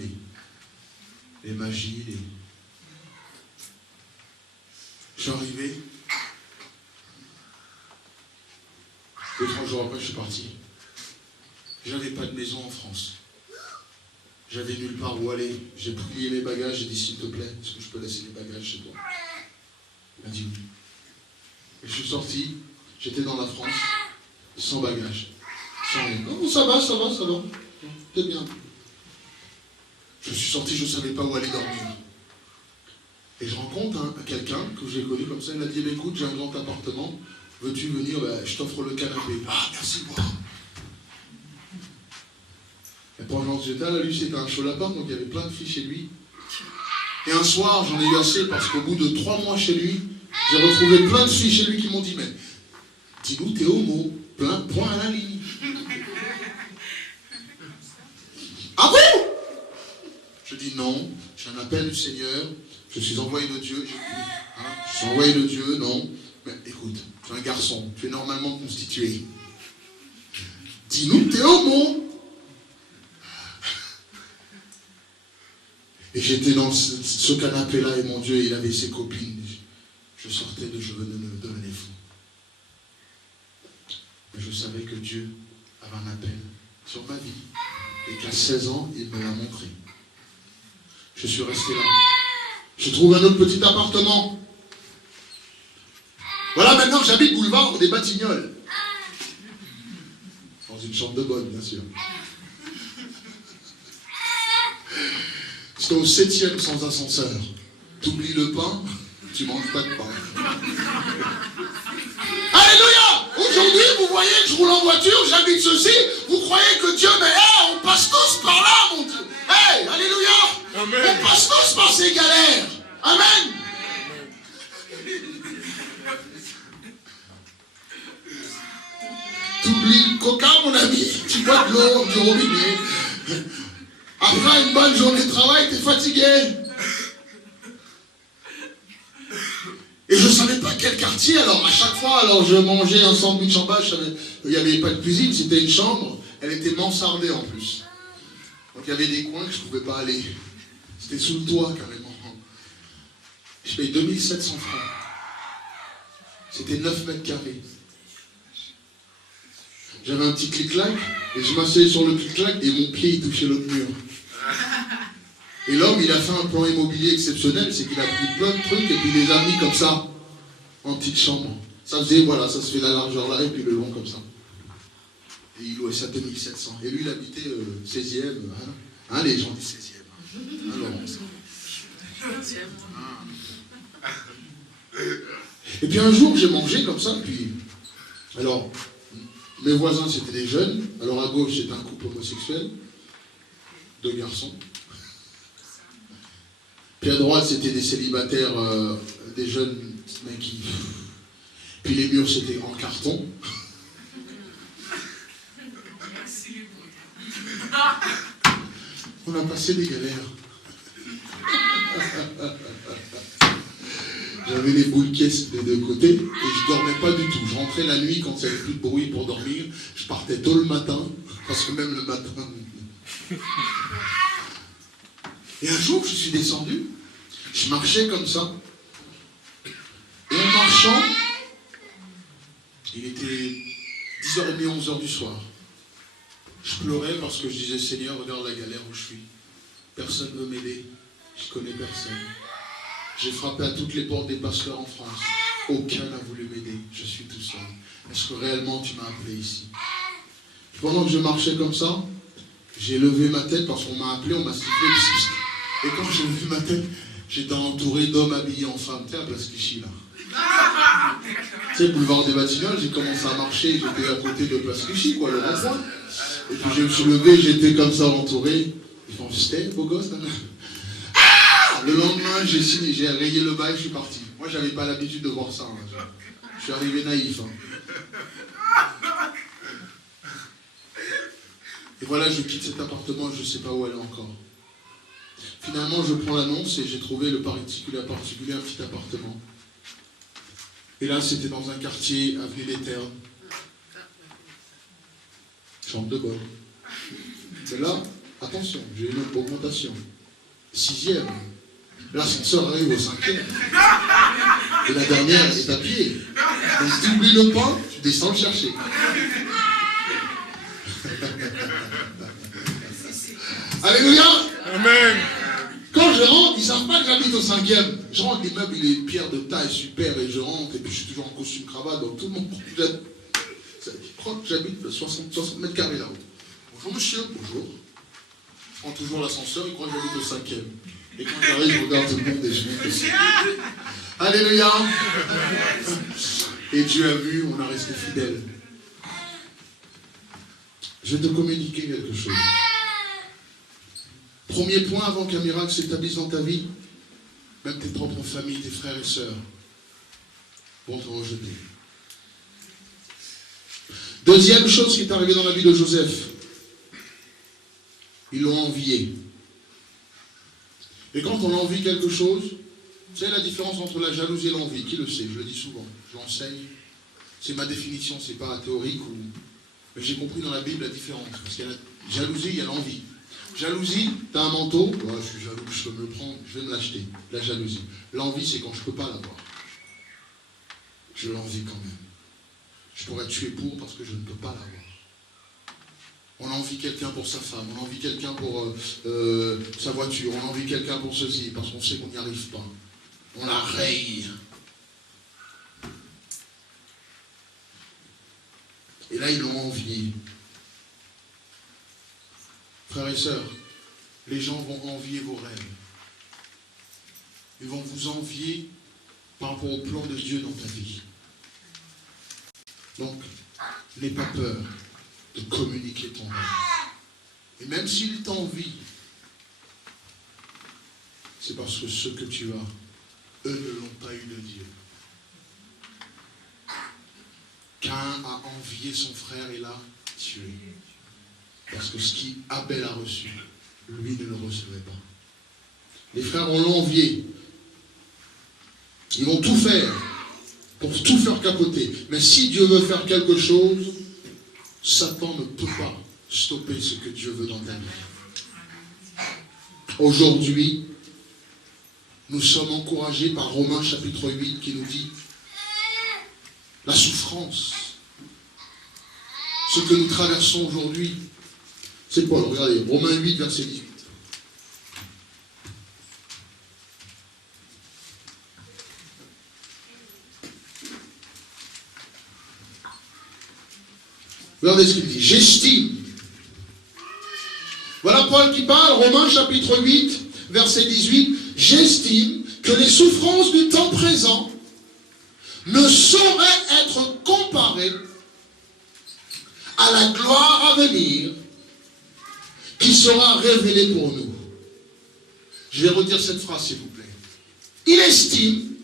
les magies, Je suis arrivé. 2-3 jours après, je suis parti. J'avais pas de maison en France. J'avais nulle part où aller. J'ai plié mes bagages, j'ai dit, s'il te plaît, est-ce que je peux laisser les bagages chez toi? Il m'a dit oui. Et je suis sorti, j'étais dans la France, sans bagages, sans rien. Oh, ça va. C'est bien. Je suis sorti, je ne savais pas où aller dormir. Et je rencontre quelqu'un que j'ai connu comme ça, il m'a dit, écoute, j'ai un grand appartement, veux-tu venir? Je t'offre le canapé. Ah, merci, moi. Et pendant que j'étais là, lui, c'était un chaud lapin, donc il y avait plein de filles chez lui. Et un soir, j'en ai eu assez parce qu'au bout de 3 mois chez lui, j'ai retrouvé plein de filles chez lui qui m'ont dit, mais dis-nous, t'es homo, point à la ligne. Ah bon? Je dis non, j'ai un appel du Seigneur, je suis envoyé de Dieu, je suis envoyé de Dieu, non. Mais écoute, tu es un garçon, tu es normalement constitué. Dis-nous, t'es homo. Et j'étais dans ce canapé-là et mon Dieu, il avait ses copines. Je sortais je devenais fou. Mais je savais que Dieu avait un appel sur ma vie. Et qu'à 16 ans, il me l'a montré. Je suis resté là. Je trouve un autre petit appartement. Voilà, maintenant j'habite boulevard des Batignolles. Dans une chambre de bonne, bien sûr. J'étais au 7e sans ascenseur. T'oublies le pain, tu manges pas de pain. Alléluia! Aujourd'hui, vous voyez, je roule en voiture, j'habite ceci, vous croyez que Dieu, mais on passe tous par là, mon Dieu. Hey, alléluia! Amen. On passe tous par ces galères. Amen. T'oublies le coca, mon ami, tu bois de l'eau du robinet. Après une bonne journée de travail, t'es fatigué. Et je ne savais pas quel quartier, alors à chaque fois, je mangeais un sandwich en bas, il n'y avait pas de cuisine, c'était une chambre, elle était mansardée en plus. Donc il y avait des coins que je ne pouvais pas aller. C'était sous le toit carrément. Je payais 2700 francs. C'était 9 mètres carrés. J'avais un petit clic-clac, et je m'asseyais sur le clic-clac, et mon pied il touchait l'autre mur. Et l'homme, il a fait un plan immobilier exceptionnel, c'est qu'il a pris plein de trucs et puis il les a mis comme ça, en petite chambre. Ça faisait, voilà, ça se fait la largeur là et puis le long comme ça. Et il louait ça 2700. Et lui, il habitait 16e, hein, les gens du 16e. Alors, et puis un jour, j'ai mangé comme ça, puis, alors, mes voisins, c'était des jeunes. Alors à gauche, c'était un couple homosexuel, 2 garçons. Puis à droite, c'était des célibataires, des jeunes mecs qui... Puis les murs, c'était en carton. On a passé des galères. J'avais les boules caisses des deux côtés et je dormais pas du tout. Je rentrais la nuit quand il n'y avait plus de bruit pour dormir. Je partais tôt le matin, parce que même le matin... Et un jour, je suis descendu, je marchais comme ça, et en marchant, il était 10h30, 11h du soir. Je pleurais parce que je disais, Seigneur, regarde la galère où je suis. Personne ne veut m'aider, je connais personne. J'ai frappé à toutes les portes des pasteurs en France. Aucun n'a voulu m'aider, je suis tout seul. Est-ce que réellement tu m'as appelé ici? Pendant que je marchais comme ça, j'ai levé ma tête parce qu'on m'a appelé, on m'a sifflé. Et quand j'ai levé ma tête, j'étais entouré d'hommes habillés en femmes. Tu sais, à Place Clichy, là. Tu sais, boulevard des Batignolles, j'ai commencé à marcher, j'étais à côté de Place Clichy, quoi, le rond-point. Et puis je me suis levé, j'étais comme ça entouré. Ils font, c'était beau gosse, là. Le lendemain, j'ai signé, j'ai rayé le bail, je suis parti. Moi, j'avais pas l'habitude de voir ça. Hein. Je suis arrivé naïf. Hein. Et voilà, je quitte cet appartement, je ne sais pas où aller encore. Finalement, je prends l'annonce et j'ai trouvé le particulier, un petit appartement. Et là, c'était dans un quartier, avenue des Ternes. Chambre de bonne. Mais là, attention, j'ai une augmentation. 6e. L'ascenseur arrive au 5e. Et la dernière est à pied. Donc tu oublies le pain, tu descends le chercher. Alléluia. Amen. Quand je rentre, ils ne savent pas que j'habite au 5e. Je rentre, les meubles, il est pierre de taille, super, et je rentre, et puis je suis toujours en costume cravate, donc tout le monde croit que j'habite 60 mètres carrés là-haut. Bonjour monsieur, bonjour. Je prends toujours l'ascenseur, il croit que j'habite au 5e. Et quand j'arrive, je regarde tout le monde et je monte. Alléluia. Et Dieu a vu, on a resté fidèles. Je vais te communiquer quelque chose. Premier point, avant qu'un miracle s'établisse dans ta vie, même tes propres familles, tes frères et sœurs vont te rejeter. Deuxième chose qui est arrivée dans la vie de Joseph, ils l'ont envié. Et quand on envie quelque chose, vous savez la différence entre la jalousie et l'envie? Qui le sait? Je le dis souvent, je l'enseigne. C'est ma définition, c'est pas théorique. Mais j'ai compris dans la Bible la différence. Parce qu'il y a la jalousie, il y a l'envie. Jalousie, tu as un manteau, ouais, je suis jaloux, je peux me le prendre, je vais me l'acheter. La jalousie. L'envie, c'est quand je ne peux pas l'avoir. Je l'envie quand même. Je pourrais tuer pour parce que je ne peux pas l'avoir. On envie quelqu'un pour sa femme, on envie quelqu'un pour sa voiture, on envie quelqu'un pour ceci, parce qu'on sait qu'on n'y arrive pas. On la raye. Et là, ils l'ont envié. Frères et sœurs, les gens vont envier vos rêves. Ils vont vous envier par rapport au plan de Dieu dans ta vie. Donc, n'aie pas peur de communiquer ton rêve. Et même s'ils t'envient, c'est parce que ce que tu as, eux ne l'ont pas eu de Dieu. Caïn a envié son frère et l'a tué. Parce que ce qu'Abel a reçu, lui ne le recevait pas. Les frères ont l'envié. Ils vont tout faire pour tout faire capoter. Mais si Dieu veut faire quelque chose, Satan ne peut pas stopper ce que Dieu veut dans ta vie. Aujourd'hui, nous sommes encouragés par Romains chapitre 8 qui nous dit la souffrance. Ce que nous traversons aujourd'hui, c'est Paul, regardez, Romains 8, verset 18. Regardez ce qu'il dit. J'estime. Voilà Paul qui parle, Romains chapitre 8, verset 18. J'estime que les souffrances du temps présent ne sauraient être comparées à la gloire à venir qui sera révélée pour nous. Je vais redire cette phrase, s'il vous plaît. Il estime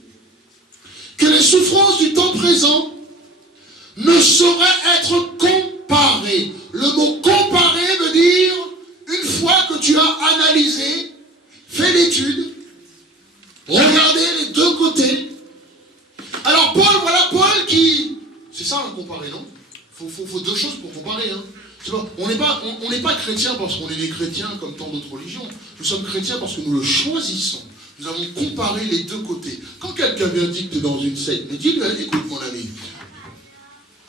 que les souffrances du temps présent ne sauraient être comparées. Le mot comparer veut dire, une fois que tu as analysé, fait l'étude, regardé les deux côtés. Alors Paul, voilà Paul qui... C'est ça un comparer, non? Faut deux choses pour comparer. Hein. On n'est pas chrétien parce qu'on est des chrétiens comme tant d'autres religions. Nous sommes chrétiens parce que nous le choisissons. Nous avons comparé les deux côtés. Quand quelqu'un vient dire que tu es dans une secte, mais dis-lui, écoute mon ami.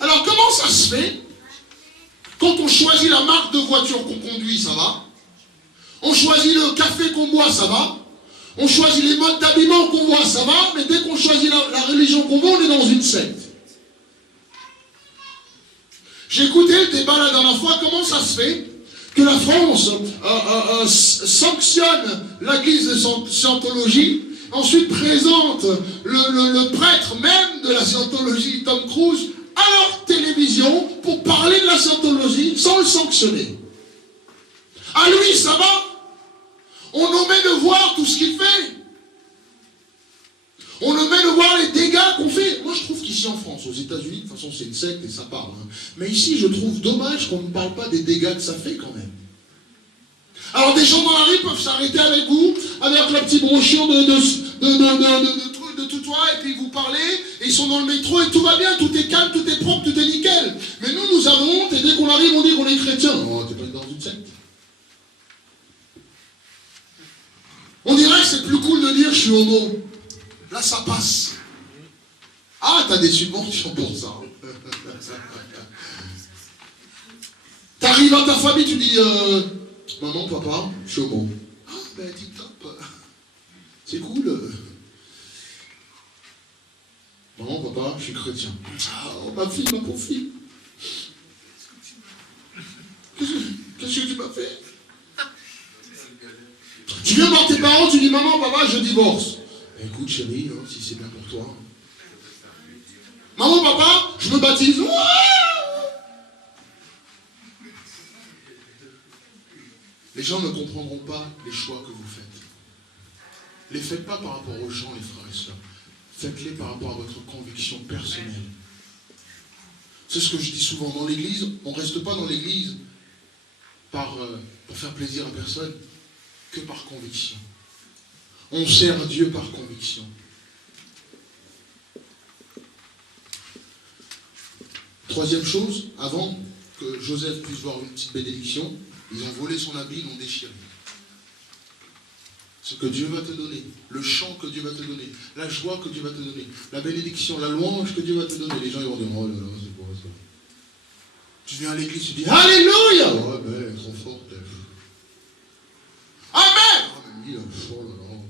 Alors comment ça se fait? Quand on choisit la marque de voiture qu'on conduit, ça va. On choisit le café qu'on boit, ça va. On choisit les modes d'habillement qu'on voit, ça va. Mais dès qu'on choisit la religion qu'on veut, on est dans une secte. J'ai écouté le débat la dernière fois, comment ça se fait que la France sanctionne la guise de scientologie, ensuite présente le prêtre même de la scientologie, Tom Cruise, à leur télévision pour parler de la scientologie sans le sanctionner. À lui, ça va. On omet de voir tout ce qu'il fait. On omet de voir les dégâts qu'on fait. Moi, je trouve qu'ici en France, aux États-Unis, de toute façon, c'est une secte et ça parle. Hein. Mais ici, je trouve dommage qu'on ne parle pas des dégâts que ça fait quand même. Alors, des gens dans la rue peuvent s'arrêter avec vous, avec la petite brochure de tutoie, et puis vous parlez, et ils sont dans le métro, et tout va bien, tout est calme, tout est propre, tout est nickel. Mais nous avons honte, et dès qu'on arrive, on dit qu'on est chrétien. Oh, t'es pas dans une secte. On dirait que c'est plus cool de dire je suis homo. Là, ça passe. Ah, t'as des subventions pour ça. T'arrives à ta famille, tu dis maman, papa, je suis homo. Ah, ben, tip top. C'est cool. Maman, papa, je suis chrétien. Ah, oh, ma fille, ma pauvre fille. Qu'est-ce que tu m'as fait? Tu viens voir tes parents, tu dis maman, papa, je divorce. Écoute chérie, hein, si c'est bien pour toi. Maman, papa, je me baptise. Les gens ne comprendront pas les choix que vous faites. Les faites pas par rapport aux gens, les frères et sœurs. Faites-les par rapport à votre conviction personnelle. C'est ce que je dis souvent. Dans l'église, on ne reste pas dans l'église pour faire plaisir à personne, que par conviction. On sert Dieu par conviction. Troisième chose, avant que Joseph puisse voir une petite bénédiction, Ils ont volé son habit, ils l'ont déchiré. Ce que Dieu va te donner, le chant que Dieu va te donner, la joie que Dieu va te donner, la bénédiction, la louange que Dieu va te donner, les gens ils vont dire, oh là là, c'est quoi ça? Tu viens à l'église, tu dis, Alléluia! Ouais, ben, elles sont fortes. Amen! Oh, mais lui, oh là là.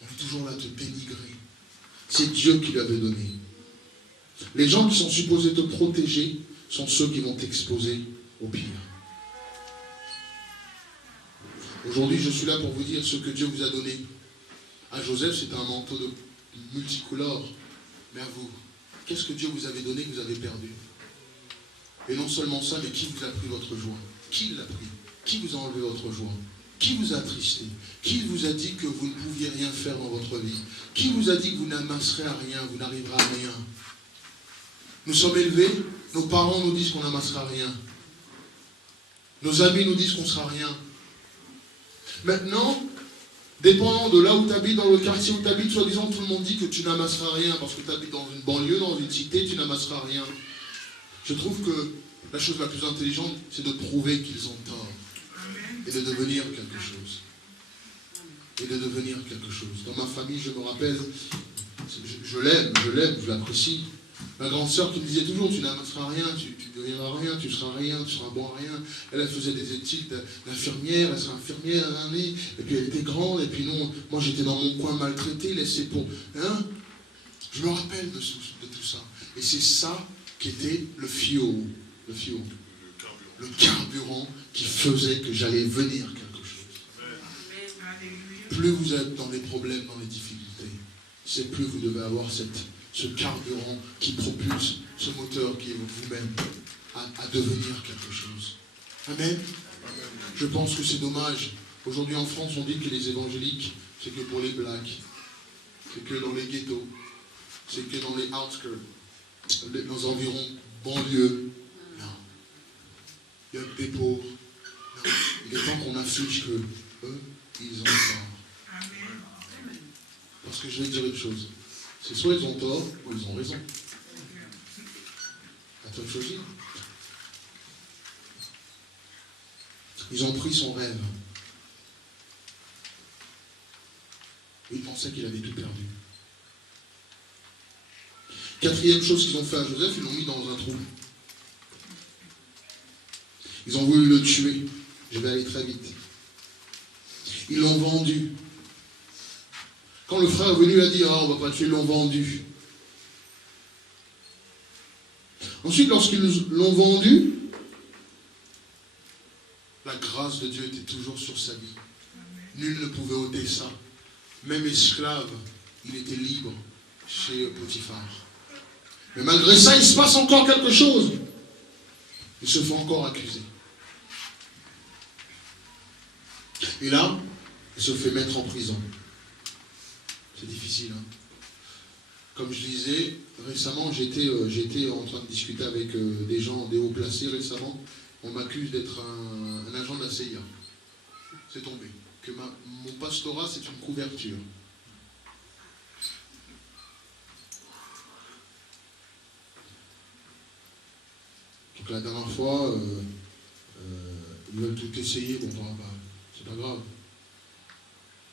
On est toujours là à te dénigrer. C'est Dieu qui l'avait donné. Les gens qui sont supposés te protéger sont ceux qui vont t'exposer au pire. Aujourd'hui, je suis là pour vous dire ce que Dieu vous a donné. À Joseph, c'est un manteau de multicolore. Mais à vous, qu'est-ce que Dieu vous avait donné que vous avez perdu? Et non seulement ça, mais qui vous a pris votre joie? Qui l'a pris? Qui vous a enlevé votre joie? Qui vous a attristé? Qui vous a dit que vous ne pouviez rien faire dans votre vie? Qui vous a dit que vous n'amasserez à rien, vous n'arriverez à rien? Nous sommes élevés, nos parents nous disent qu'on n'amassera rien. Nos amis nous disent qu'on ne sera rien. Maintenant, dépendant de là où tu habites, dans le quartier où tu habites, soi-disant tout le monde dit que tu n'amasseras rien parce que tu habites dans une banlieue, dans une cité, tu n'amasseras rien. Je trouve que la chose la plus intelligente, c'est de prouver qu'ils ont tort. Et de devenir quelque chose. Et de devenir quelque chose. Dans ma famille, je me rappelle, je l'aime, je l'apprécie. Ma grande sœur qui me disait toujours, tu n'amasseras rien, tu ne deviendras rien, tu seras bon à rien. Elle faisait des études d'infirmière, elle serait infirmière à l'année, et puis elle était grande, et puis non, moi j'étais dans mon coin maltraité, laissé pour... Hein? Je me rappelle de tout ça. Et c'est ça qui était le fuel, le carburant qui faisait que j'allais venir quelque chose. Plus vous êtes dans les problèmes, dans les difficultés, c'est plus vous devez avoir ce carburant qui propulse ce moteur qui est vous-même à devenir quelque chose. Amen. Je pense que c'est dommage. Aujourd'hui en France, on dit que les évangéliques, c'est que pour les blacks, c'est que dans les ghettos, c'est que dans les outskirts, dans les environs banlieues. Non. Il y a des pauvres. Non. Il est temps qu'on affiche que eux, ils ont tort. Parce que je vais te dire une chose. C'est soit ils ont tort, ou ils ont raison. À toi de choisir. Ils ont pris son rêve. Ils pensaient qu'il avait tout perdu. Quatrième chose qu'ils ont fait à Joseph, ils l'ont mis dans un trou. Ils ont voulu le tuer. Je vais aller très vite. Ils l'ont vendu. Quand le frère est venu, il a dit, ah, on ne va pas tuer, ils l'ont vendu. Ensuite, lorsqu'ils l'ont vendu, la grâce de Dieu était toujours sur sa vie. Nul ne pouvait ôter ça. Même esclave, il était libre chez Potiphar. Mais malgré ça, il se passe encore quelque chose. Il se fait encore accuser. Et là, il se fait mettre en prison. C'est difficile. Hein? Comme je disais, récemment, j'étais en train de discuter avec des gens, des hauts placés récemment. On m'accuse d'être un agent de la CIA. C'est tombé. Que mon pastorat, c'est une couverture. Donc la dernière fois, ils veulent tout essayer. Bon, c'est pas grave.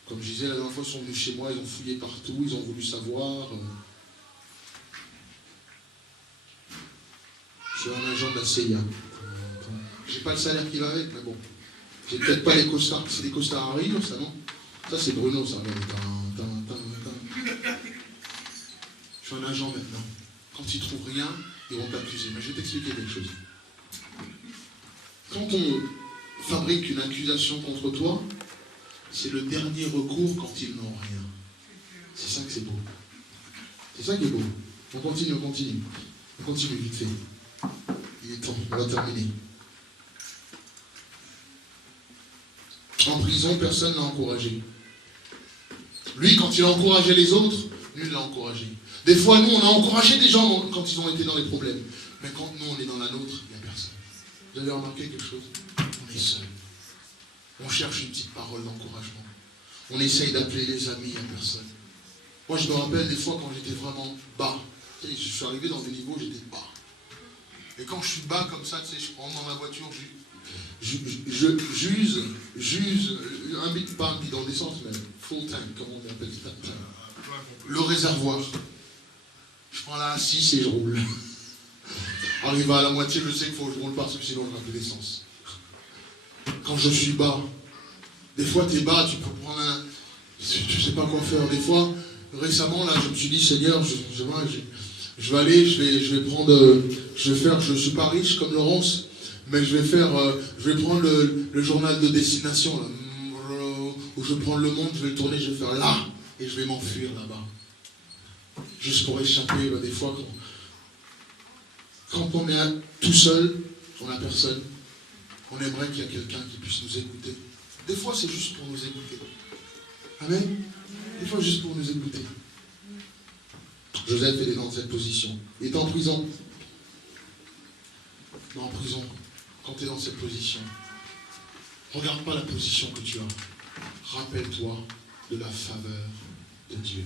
Comme je disais, la dernière fois, ils sont venus chez moi, ils ont fouillé partout, ils ont voulu savoir. Je suis un agent de la CIA. J'ai pas le salaire qui va avec, mais bon. J'ai peut-être pas les costards. C'est des costards à rire, ça, non? Ça, c'est Bruno, ça. Je suis un agent maintenant. Quand ils trouvent rien, ils vont t'accuser. Mais je vais t'expliquer quelque chose. Quand on fabrique une accusation contre toi, c'est le dernier recours quand ils n'ont rien. C'est ça que c'est beau. C'est ça qui est beau. On continue. On continue vite fait. Il est temps, on va terminer. En prison, personne ne l'a encouragé. Lui, quand il a encouragé les autres, nul ne l'a encouragé. Des fois, nous, on a encouragé des gens quand ils ont été dans les problèmes. Mais quand nous, on est dans la nôtre, il n'y a personne. Vous avez remarqué quelque chose? On est seul. On cherche une petite parole d'encouragement. On essaye d'appeler les amis, il n'y a personne. Moi, je me rappelle des fois quand j'étais vraiment bas. Tu sais, je suis arrivé dans des niveaux où j'étais bas. Et quand je suis bas comme ça, tu sais, je rentre dans la voiture, j'use pas un bidon d'essence, mais full tank, comment on appelle ça? Le réservoir. Je prends la 6 et je roule. Arrivé à la moitié, je sais qu'il faut que je roule parce que sinon je n'ai plus d'essence. Quand je suis bas, des fois tu es bas, tu peux prendre un... Tu sais pas quoi faire. Des fois, récemment, là, je me suis dit, Seigneur, je vais aller, je vais prendre... je suis pas riche comme Laurence, mais je vais prendre le journal de destination, là, où je vais prendre le monde, je vais le tourner, je vais faire là, et je vais m'enfuir là-bas. Juste pour échapper, des fois, quand on est tout seul, on n'a personne, on aimerait qu'il y ait quelqu'un qui puisse nous écouter. Des fois, c'est juste pour nous écouter. Amen. Des fois, juste pour nous écouter. Joseph est dans cette position. Il est en prison. En prison, quand tu es dans cette position, regarde pas la position que tu as. Rappelle-toi de la faveur de Dieu.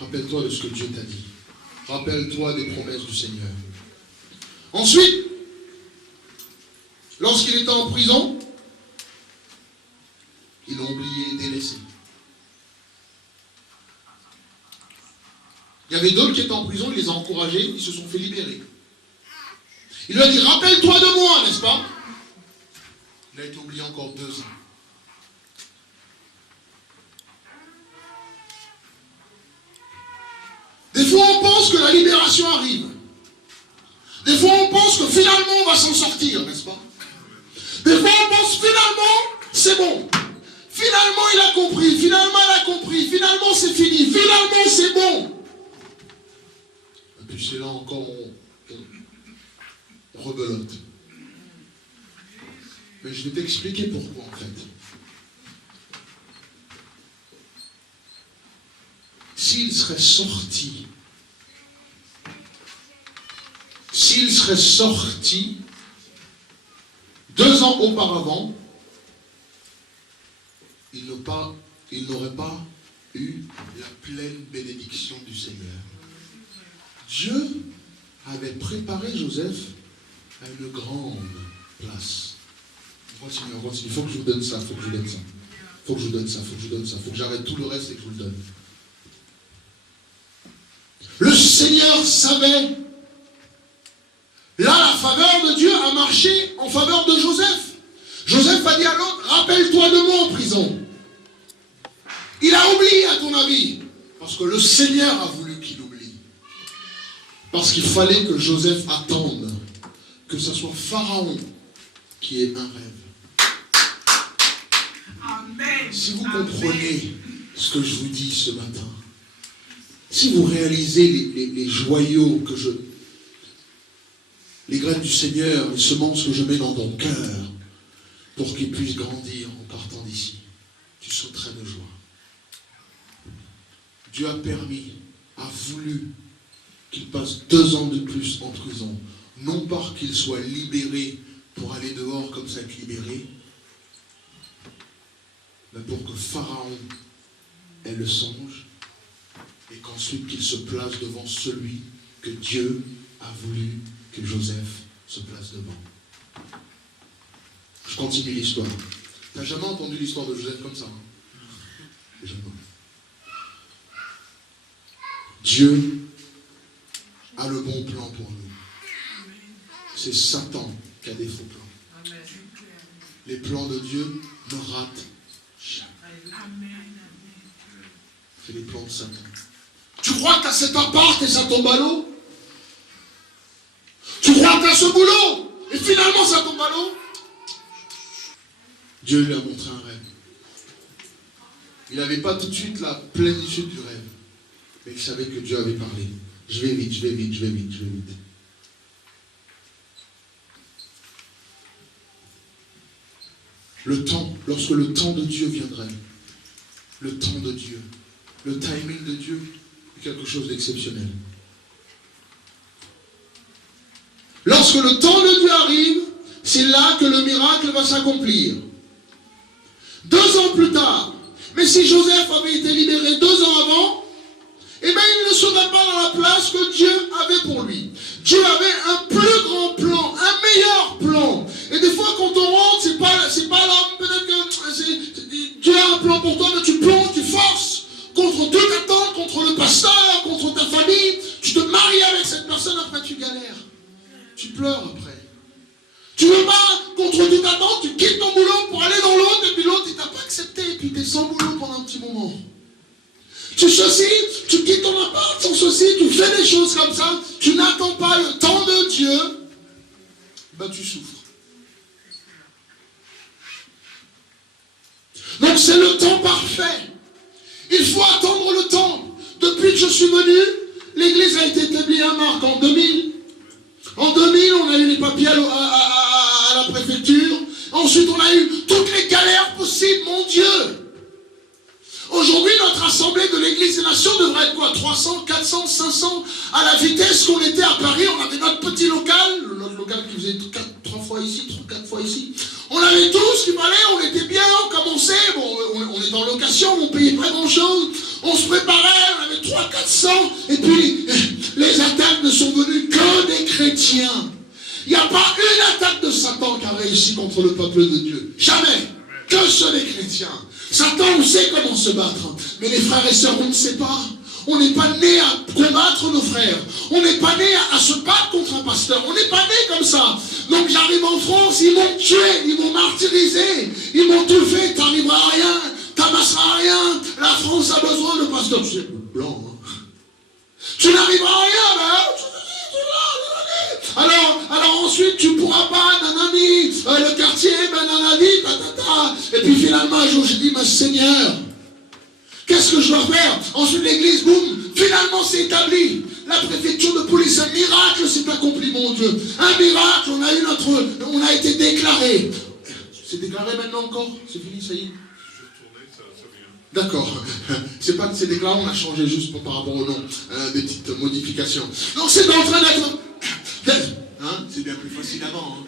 Rappelle-toi de ce que Dieu t'a dit. Rappelle-toi des promesses du Seigneur. Ensuite, lorsqu'il était en prison, ils l'ont oublié et délaissé. Il y avait d'autres qui étaient en prison, il les a encouragés, ils se sont fait libérer. Il lui a dit, rappelle-toi de moi, n'est-ce pas? Il a été oublié encore 2 ans. Des fois, on pense que la libération arrive. Des fois, on pense que finalement, on va s'en sortir, n'est-ce pas? Des fois, on pense finalement, c'est bon. Finalement, il a compris. Finalement, elle a compris. Finalement, c'est fini. Finalement, c'est bon. Et puis, c'est là encore, on rebelote. Mais je vais t'expliquer pourquoi, en fait. S'il serait sorti 2 ans auparavant, il n'aurait pas eu la pleine bénédiction du Seigneur. Dieu avait préparé Joseph à une grande place. Continue. Il faut que je vous donne ça, il faut que je vous donne ça. Il faut que j'arrête tout le reste et que je vous le donne. Le Seigneur savait. Là, la faveur de Dieu a marché en faveur de Joseph. Joseph a dit à l'autre, rappelle-toi de moi en prison. Il a oublié, à ton avis, parce que le Seigneur a voulu qu'il oublie. Parce qu'il fallait que Joseph attende que ce soit Pharaon qui ait un rêve. Amen. Si vous comprenez ce que je vous dis ce matin, si vous réalisez les joyaux que les graines du Seigneur, les semences que je mets dans ton cœur, pour qu'ils puissent grandir en partant d'ici, tu sauterais de joie. Dieu a voulu qu'il passe 2 ans de plus en prison, non pas qu'il soit libéré pour aller dehors comme ça être libéré, mais pour que Pharaon ait le songe et qu'ensuite qu'il se place devant celui que Dieu a voulu que Joseph se place devant. Je continue l'histoire. Tu n'as jamais entendu l'histoire de Joseph comme ça, hein? Jamais. Dieu a le bon plan pour nous. C'est Satan qui a des faux plans. Les plans de Dieu ne ratent jamais. C'est les plans de Satan. Tu crois que tu as cet appart et ça tombe à l'eau? Tu crois que tu as ce boulot et finalement ça tombe à l'eau? Dieu lui a montré un rêve. Il n'avait pas tout de suite la plénitude du rêve, mais il savait que Dieu avait parlé. Je vais vite. Le temps, lorsque le temps de Dieu viendrait, le temps de Dieu, le timing de Dieu est quelque chose d'exceptionnel. Lorsque le temps de Dieu arrive, c'est là que le miracle va s'accomplir. 2 ans plus tard, mais si Joseph avait été libéré 2 ans avant, eh bien il ne serait pas dans la place que Dieu avait pour lui. Dieu avait un plus grand plan, un meilleur plan. des fois, quand on rentre, c'est pas là, peut-être que Dieu a un plan pour toi, mais tu plonges, tu forces contre toute attente, contre le pasteur, contre ta famille. Tu te maries avec cette personne, après tu galères. Tu pleures après. Tu veux pas, contre toute attente, tu quittes ton boulot pour aller dans l'autre, et puis l'autre, il t'a pas accepté, et puis tu es sans boulot pendant un petit moment. Tu quittes ton appart sans ceci, tu fais des choses comme ça, tu n'attends pas le temps de Dieu, ben tu souffres. Donc c'est le temps parfait. Il faut attendre le temps. Depuis que je suis venu, l'église a été établie à Marc en 2000. En 2000, on a eu les papiers à la préfecture. Ensuite, on a eu toutes les galères possibles, mon Dieu. Aujourd'hui, notre assemblée de l'église des nations devrait être quoi? 300, 400, 500. À la vitesse qu'on était à Paris, on avait notre petit local. Notre local qui faisait 3 fois ici, 4 fois ici. On avait tout ce qu'il fallait, on était bien, on commençait. Bon, on est en location, on payait pas grand-chose. On se préparait, on avait 300, 400. Et puis, les attaques ne sont venues que des chrétiens. Il n'y a pas une attaque de Satan qui a réussi contre le peuple de Dieu. Jamais. Que ceux des chrétiens. Satan, on sait comment se battre. Mais les frères et sœurs, on ne sait pas. On n'est pas né à combattre nos frères. On n'est pas né à se battre contre un pasteur. On n'est pas né comme ça. Donc j'arrive en France, ils m'ont tué, ils m'ont martyrisé, ils m'ont tout fait, t'arriveras à rien, t'amasseras à rien. La France a besoin de pasteurs. C'est blanc, hein. Tu n'arriveras à rien, ben. Alors ensuite, tu ne pourras pas, nanani, le quartier, ben nanani, tatata. Et puis finalement, un jour, j'ai dit, mais Seigneur, qu'est-ce que je dois faire? Ensuite, l'église, boum, finalement, c'est établi. La préfecture de police, un miracle s'est accompli, mon Dieu. Un miracle, on a été déclaré. C'est déclaré maintenant encore? C'est fini, ça y est? D'accord. C'est pas que c'est déclaré, on a changé juste par rapport au nom. Des petites modifications. Donc c'est en train d'être... Hein, c'est bien plus facile avant. Hein.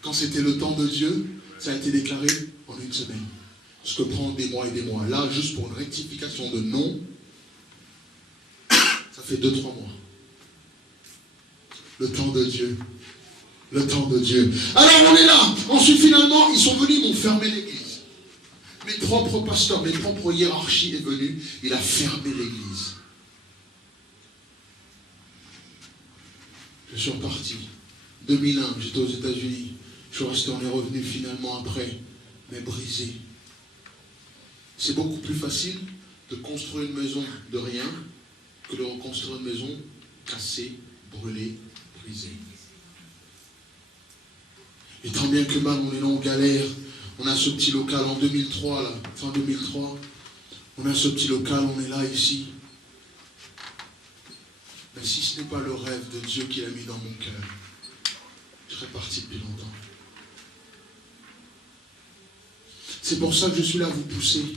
Quand c'était le temps de Dieu, ça a été déclaré en une semaine. Ce que prend des mois et des mois. Là, juste pour une rectification de nom, ça fait 2-3 mois. Le temps de Dieu. Le temps de Dieu. Alors on est là. Ensuite, finalement, ils sont venus, ils m'ont fermé l'église. Mes propres pasteurs, mes propres hiérarchies est venue, il a fermé l'église. Je suis reparti. 2001, j'étais aux États-Unis. Je suis resté, on est revenu finalement après, mais brisé. C'est beaucoup plus facile de construire une maison de rien que de reconstruire une maison cassée, brûlée, brisée. Et tant bien que mal, on est là en galère. On a ce petit local en 2003, là, fin 2003. On a ce petit local, on est là, ici. Mais si ce n'est pas le rêve de Dieu qu'il a mis dans mon cœur, je serais parti depuis longtemps. C'est pour ça que je suis là à vous pousser.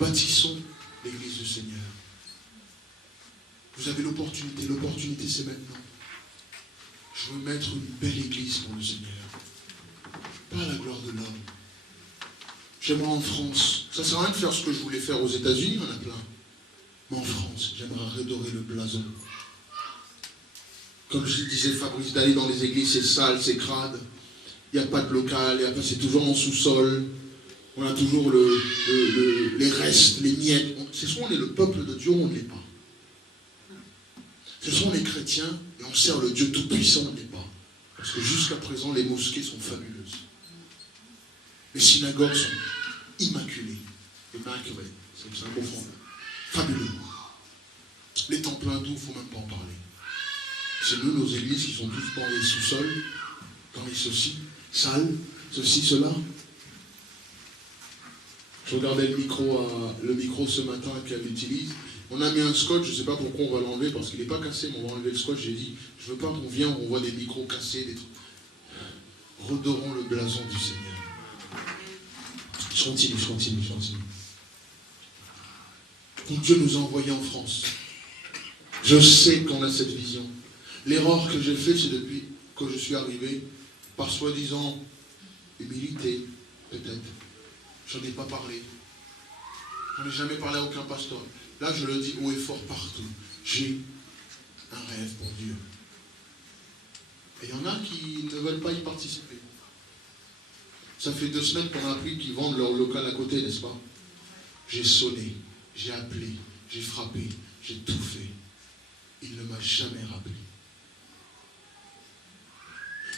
Bâtissons l'église du Seigneur. Vous avez l'opportunité c'est maintenant. Je veux mettre une belle église pour le Seigneur. Pas à la gloire de l'homme. J'aimerais en France. Ça ne sert à rien de faire ce que je voulais faire aux États-Unis, il y en a plein. Mais en France, j'aimerais redorer le blason. Comme je disais Fabrice, d'aller dans les églises, c'est sale, c'est crade. Il n'y a pas de local, c'est toujours en sous-sol. On a toujours les restes, les miettes. C'est soit on est le peuple de Dieu ou on ne l'est pas. C'est soit on est chrétien et on sert le Dieu tout-puissant, on ne l'est pas. Parce que jusqu'à présent, les mosquées sont fabuleuses. Les synagogues sont immaculées. Immaculées, c'est un beau fond. Fabuleux. Les temples hindous, il ne faut même pas en parler. C'est nous, nos églises, qui sont tous dans les sous-sols, dans les ceci, salles, ceci, cela. Je regardais le micro ce matin qu'elle utilise. On a mis un scotch, je ne sais pas pourquoi on va l'enlever, parce qu'il n'est pas cassé, mais on va enlever le scotch. J'ai dit, je ne veux pas qu'on vienne, on voit des micros cassés, des trucs. Redorons le blason du Seigneur. Je continue. Donc Dieu nous a envoyés en France. Je sais qu'on a cette vision. L'erreur que j'ai faite, c'est depuis que je suis arrivé, par soi-disant humilité, peut-être. Je n'en ai pas parlé. Je n'en ai jamais parlé à aucun pasteur. Là, je le dis haut et fort partout. J'ai un rêve pour Dieu. Et il y en a qui ne veulent pas y participer. Ça fait 2 semaines qu'on a appris qu'ils vendent leur local à côté, n'est-ce pas? J'ai sonné, j'ai appelé, j'ai frappé, j'ai tout fait. Il ne m'a jamais rappelé.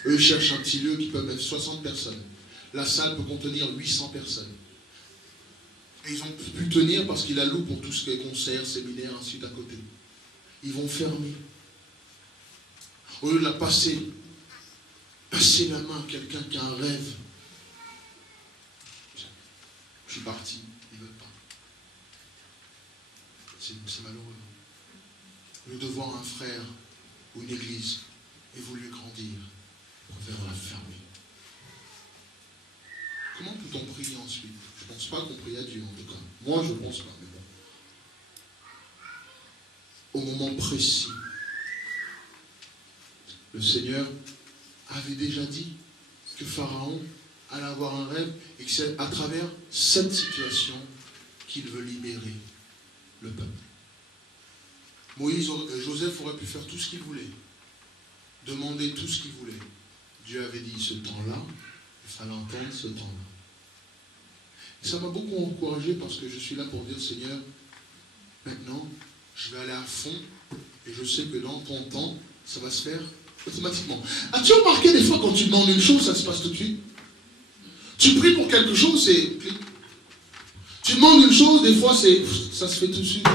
Eux cherchent un petit lieu qui peut mettre 60 personnes. La salle peut contenir 800 personnes. Et ils ont pu tenir parce qu'il a loué pour tout ce qui est concerts, séminaires, ainsi à côté. Ils vont fermer. Au lieu de la passer la main à quelqu'un qui a un rêve. Je suis parti, ils ne veulent pas. C'est malheureux. Au lieu de voir un frère ou une église évoluer, grandir, on préfère la fermer. Comment peut-on prier ensuite? Je ne pense pas qu'on prie à Dieu, en tout cas. Moi, je ne pense pas, mais bon. Au moment précis, le Seigneur avait déjà dit que Pharaon allait avoir un rêve et que c'est à travers cette situation qu'il veut libérer le peuple. Joseph aurait pu faire tout ce qu'il voulait, demander tout ce qu'il voulait. Dieu avait dit ce temps-là, il fallait entendre ce temps-là. Et ça m'a beaucoup encouragé parce que je suis là pour dire, Seigneur, maintenant, je vais aller à fond et je sais que dans ton temps, ça va se faire automatiquement. As-tu remarqué des fois quand tu demandes une chose, ça se passe tout de suite? Tu pries pour quelque chose, c'est clic. Tu demandes une chose, des fois, ça se fait tout de suite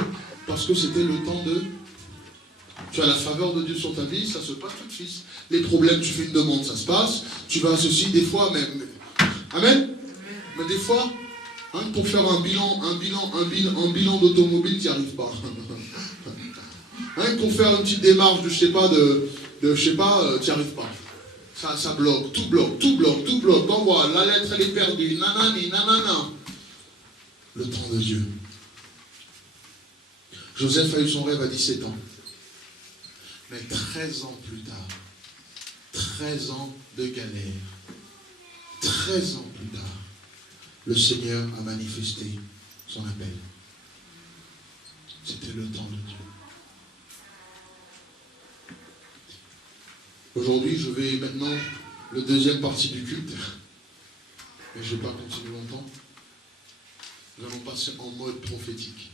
parce que c'était le temps de... Tu as la faveur de Dieu sur ta vie, ça se passe tout de suite. Les problèmes, tu fais une demande, ça se passe. Tu vas à ceci, des fois, même... Amen. Mais des fois, hein, pour faire un bilan d'automobile, tu n'y arrives pas. Hein, pour faire une petite démarche de, tu n'y arrives pas. Ça bloque, tout bloque. T'envoies, la lettre, elle est perdue, nanana. Le temps de Dieu. Joseph a eu son rêve à 17 ans. Mais 13 ans plus tard, 13 ans de galère, 13 ans plus tard, le Seigneur a manifesté son appel. C'était le temps de Dieu. Aujourd'hui, je vais maintenant, la deuxième partie du culte, mais je ne vais pas continuer longtemps. Nous allons passer en mode prophétique.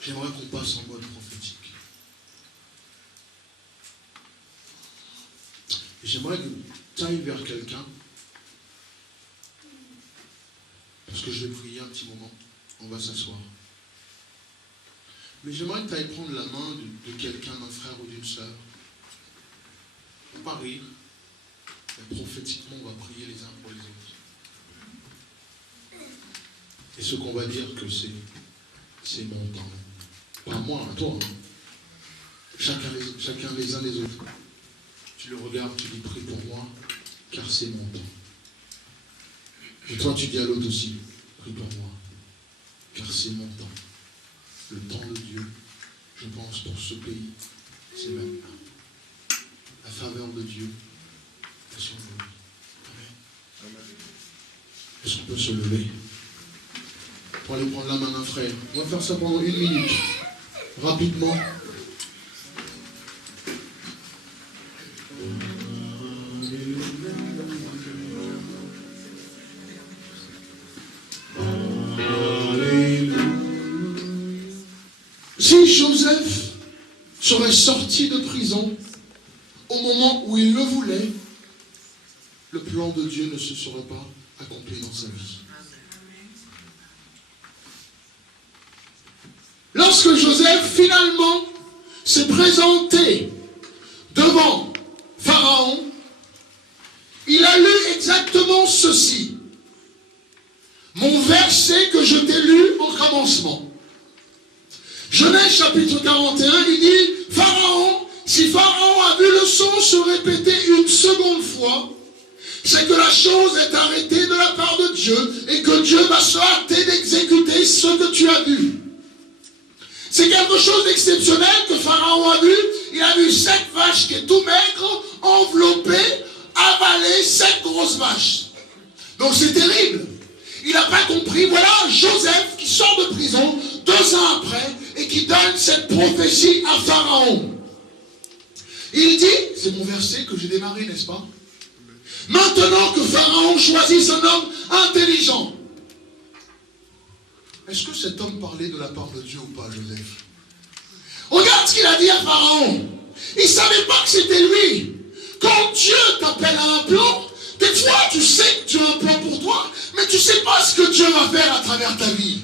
J'aimerais qu'on passe en mode prophétique. J'aimerais que tu ailles vers quelqu'un, parce que je vais prier un petit moment, on va s'asseoir. Mais j'aimerais que tu ailles prendre la main de quelqu'un, d'un frère ou d'une sœur. On ne va pas rire, mais prophétiquement, on va prier les uns pour les autres. Et ce qu'on va dire que c'est mon temps. Pas moi, à toi. Hein. Chacun les uns les autres. Tu le regardes, tu dis prie pour moi, car c'est mon temps. Et toi, tu dis à l'autre aussi, prie pour moi, car c'est mon temps. Le temps de Dieu, je pense, pour ce pays, c'est maintenant. La faveur de Dieu est sur nous. Amen. Est-ce qu'on peut se lever pour aller prendre la main d'un frère? On va faire ça pendant 1 minute, rapidement. Si Joseph serait sorti de prison au moment où il le voulait, le plan de Dieu ne se serait pas accompli dans sa vie. Lorsque Joseph finalement s'est présenté devant Pharaon, il a lu exactement ceci. Mon verset que je t'ai lu au commencement. Genèse chapitre 41, il dit, Pharaon, si Pharaon a vu le son se répéter une seconde fois, c'est que la chose est arrêtée de la part de Dieu et que Dieu va se hâter d'exécuter ce que tu as vu. C'est quelque chose d'exceptionnel que Pharaon a vu. Il a vu 7 vaches qui est tout maigre, enveloppées, avalées 7 grosses vaches. Donc c'est terrible. Il n'a pas compris. Voilà Joseph qui sort de prison 2 ans après et qui donne cette prophétie à Pharaon. Il dit, c'est mon verset que j'ai démarré, n'est-ce pas? Maintenant que Pharaon choisisse un homme intelligent. Est-ce que cet homme parlait de la part de Dieu ou pas, Joseph? Regarde ce qu'il a dit à Pharaon. Il ne savait pas que c'était lui. Quand Dieu t'appelle à un plan, des fois tu sais que Dieu a un plan pour toi, mais tu ne sais pas ce que Dieu va faire à travers ta vie.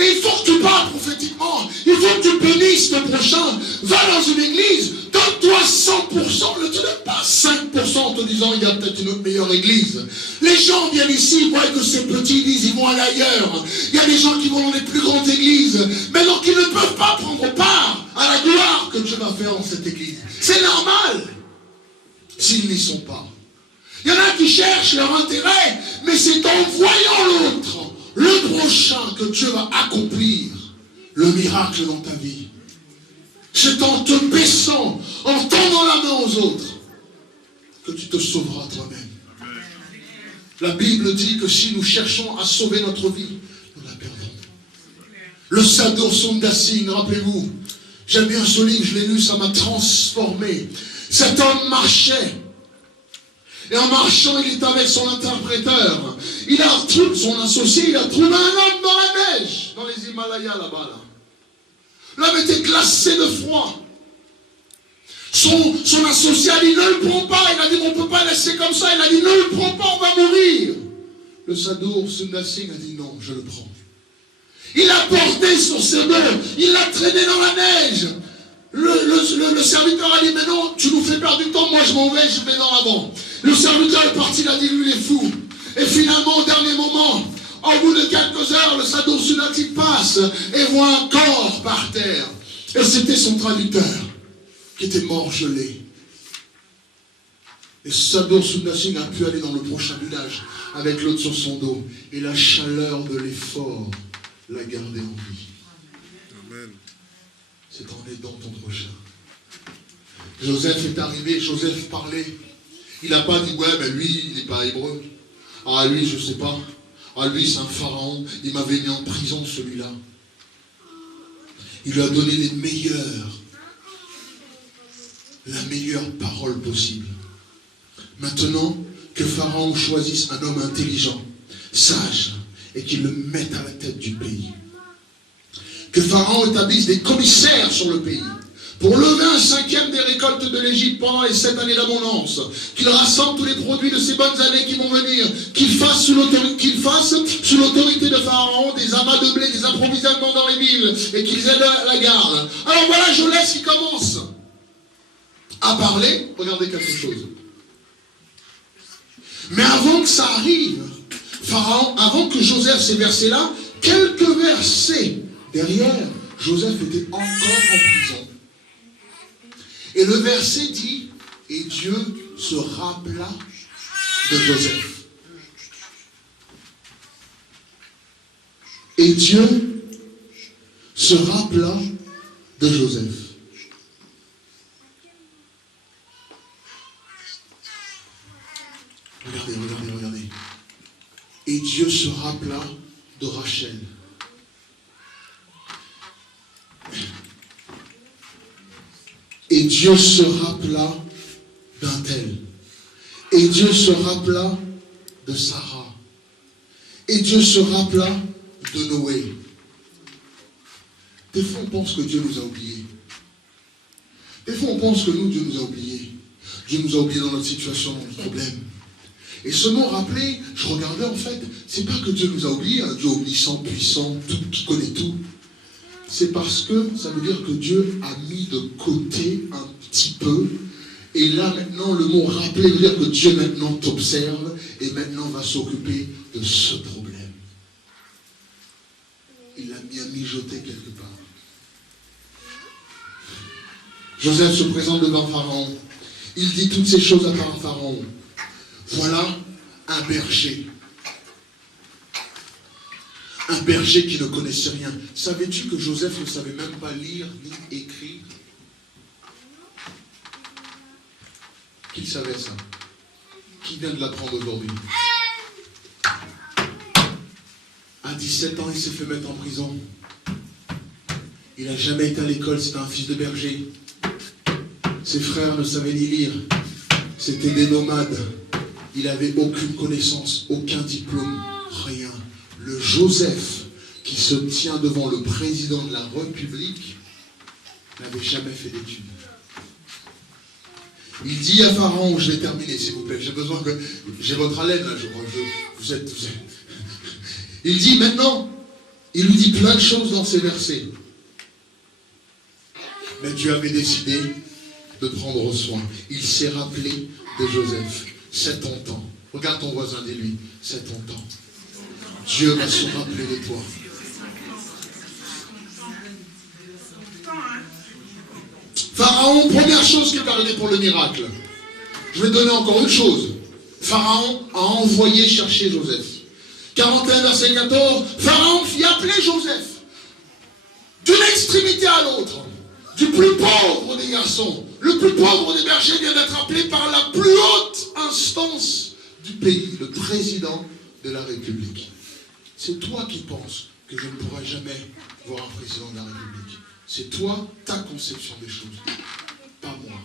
Et il faut que tu parles prophétiquement. Il faut que tu bénisses ton prochain. Va dans une église. Donne-toi 100%. Ne te donne pas 5% en te disant il y a peut-être une autre meilleure église. Les gens viennent ici, voient que c'est petit, ils disent ils vont aller ailleurs. Il y a des gens qui vont dans les plus grandes églises. Mais donc ils ne peuvent pas prendre part à la gloire que Dieu va faire dans cette église. C'est normal. S'ils n'y sont pas. Il y en a qui cherchent leur intérêt. Mais c'est en voyant l'autre, le prochain, que Dieu va accomplir le miracle dans ta vie. C'est en te baissant, en tendant la main aux autres, que tu te sauveras toi-même. La Bible dit que si nous cherchons à sauver notre vie, nous la perdons. Le Sador Sundar Singh, rappelez-vous, j'aime bien ce livre, je l'ai lu, ça m'a transformé. Cet homme marchait. Et en marchant, il est avec son interpréteur. Il a trouvé son associé, il a trouvé un homme dans la neige, dans les Himalayas là-bas. L'homme était glacé de froid. Son associé a dit, ne le prends pas. Il a dit, on ne peut pas laisser comme ça. Il a dit, ne le prends pas, on va mourir. Le Sador Sundar Singh a dit, non, je le prends. Il l'a porté sur ses dos. Il l'a traîné dans la neige. Le serviteur a dit, mais non, tu nous fais perdre du temps, moi je m'en vais, je vais dans l'avant. Le serviteur est parti, il a dit, lui il est fou. Et finalement, au dernier moment, au bout de quelques heures, le Sador Sundar Singh passe et voit un corps par terre. Et c'était son traducteur qui était mort gelé. Et Sador Sundar Singh a pu aller dans le prochain village avec l'autre sur son dos. Et la chaleur de l'effort l'a gardé en vie. Amen. C'est en aidant ton prochain. Joseph est arrivé, Joseph parlait. Il n'a pas dit, ouais, mais lui, il n'est pas hébreu. Ah, lui, je ne sais pas. Ah, lui, c'est un pharaon. Il m'avait mis en prison, celui-là. Il lui a donné la meilleure parole possible. Maintenant, que Pharaon choisisse un homme intelligent, sage, et qu'il le mette à la tête du pays. Que Pharaon établisse des commissaires sur le pays, pour lever 1/5 des récoltes de l'Égypte pendant les 7 années d'abondance, qu'il rassemble tous les produits de ces bonnes années qui vont venir, qu'il fasse sous l'autorité de Pharaon des amas de blé, des approvisionnements dans les villes, et qu'ils aient la garde. Alors voilà Joseph qui commence à parler. Regardez quelque chose. Mais avant que ça arrive, Pharaon, avant que Joseph ces versets-là, quelques versets derrière, Joseph était encore en prison. Et le verset dit, et Dieu se rappela de Joseph. Et Dieu se rappela de Joseph. Regardez. Et Dieu se rappela de Rachel. Et Dieu se rappela d'un tel. Et Dieu se rappela de Sarah. Et Dieu se rappela de Noé. Des fois, on pense que Dieu nous a oubliés. Des fois, on pense que Dieu nous a oubliés. Dieu nous a oubliés dans notre situation, dans notre problème. Et ce mot rappelé, je regardais en fait, c'est pas que Dieu nous a oubliés, un Dieu omniscient, puissant, tout, qui connaît tout. C'est parce que ça veut dire que Dieu a mis de côté un petit peu. Et là maintenant, le mot rappeler veut dire que Dieu maintenant t'observe et maintenant va s'occuper de ce problème. Il l'a mis à mijoter quelque part. Joseph se présente devant Pharaon. Il dit toutes ces choses à Pharaon. Voilà un berger. Un berger qui ne connaissait rien. Savais-tu que Joseph ne savait même pas lire ni écrire? Qui savait ça? Qui vient de l'apprendre aujourd'hui? À 17 ans, il s'est fait mettre en prison. Il n'a jamais été à l'école, c'était un fils de berger. Ses frères ne savaient ni lire. C'était des nomades. Il n'avait aucune connaissance, aucun diplôme, rien. Le Joseph, qui se tient devant le président de la République, n'avait jamais fait d'études. Il dit à Pharaon, je vais terminer s'il vous plaît, j'ai besoin que... J'ai votre haleine là, je crois. Vous êtes... Il dit maintenant, il lui dit plein de choses dans ces versets. Mais Dieu avait décidé de prendre soin. Il s'est rappelé de Joseph. 70 ans. Regarde ton voisin, dis-lui, 70 ans. Dieu va se rappeler de toi. Pharaon, première chose qui est arrivée pour le miracle. Je vais donner encore une chose. Pharaon a envoyé chercher Joseph. 41 verset 14, Pharaon fit appeler Joseph. D'une extrémité à l'autre. Du plus pauvre des garçons. Le plus pauvre des bergers vient d'être appelé par la plus haute instance du pays, le président de la République. C'est toi qui penses que je ne pourrai jamais voir un président de la République. C'est toi, ta conception des choses, pas moi.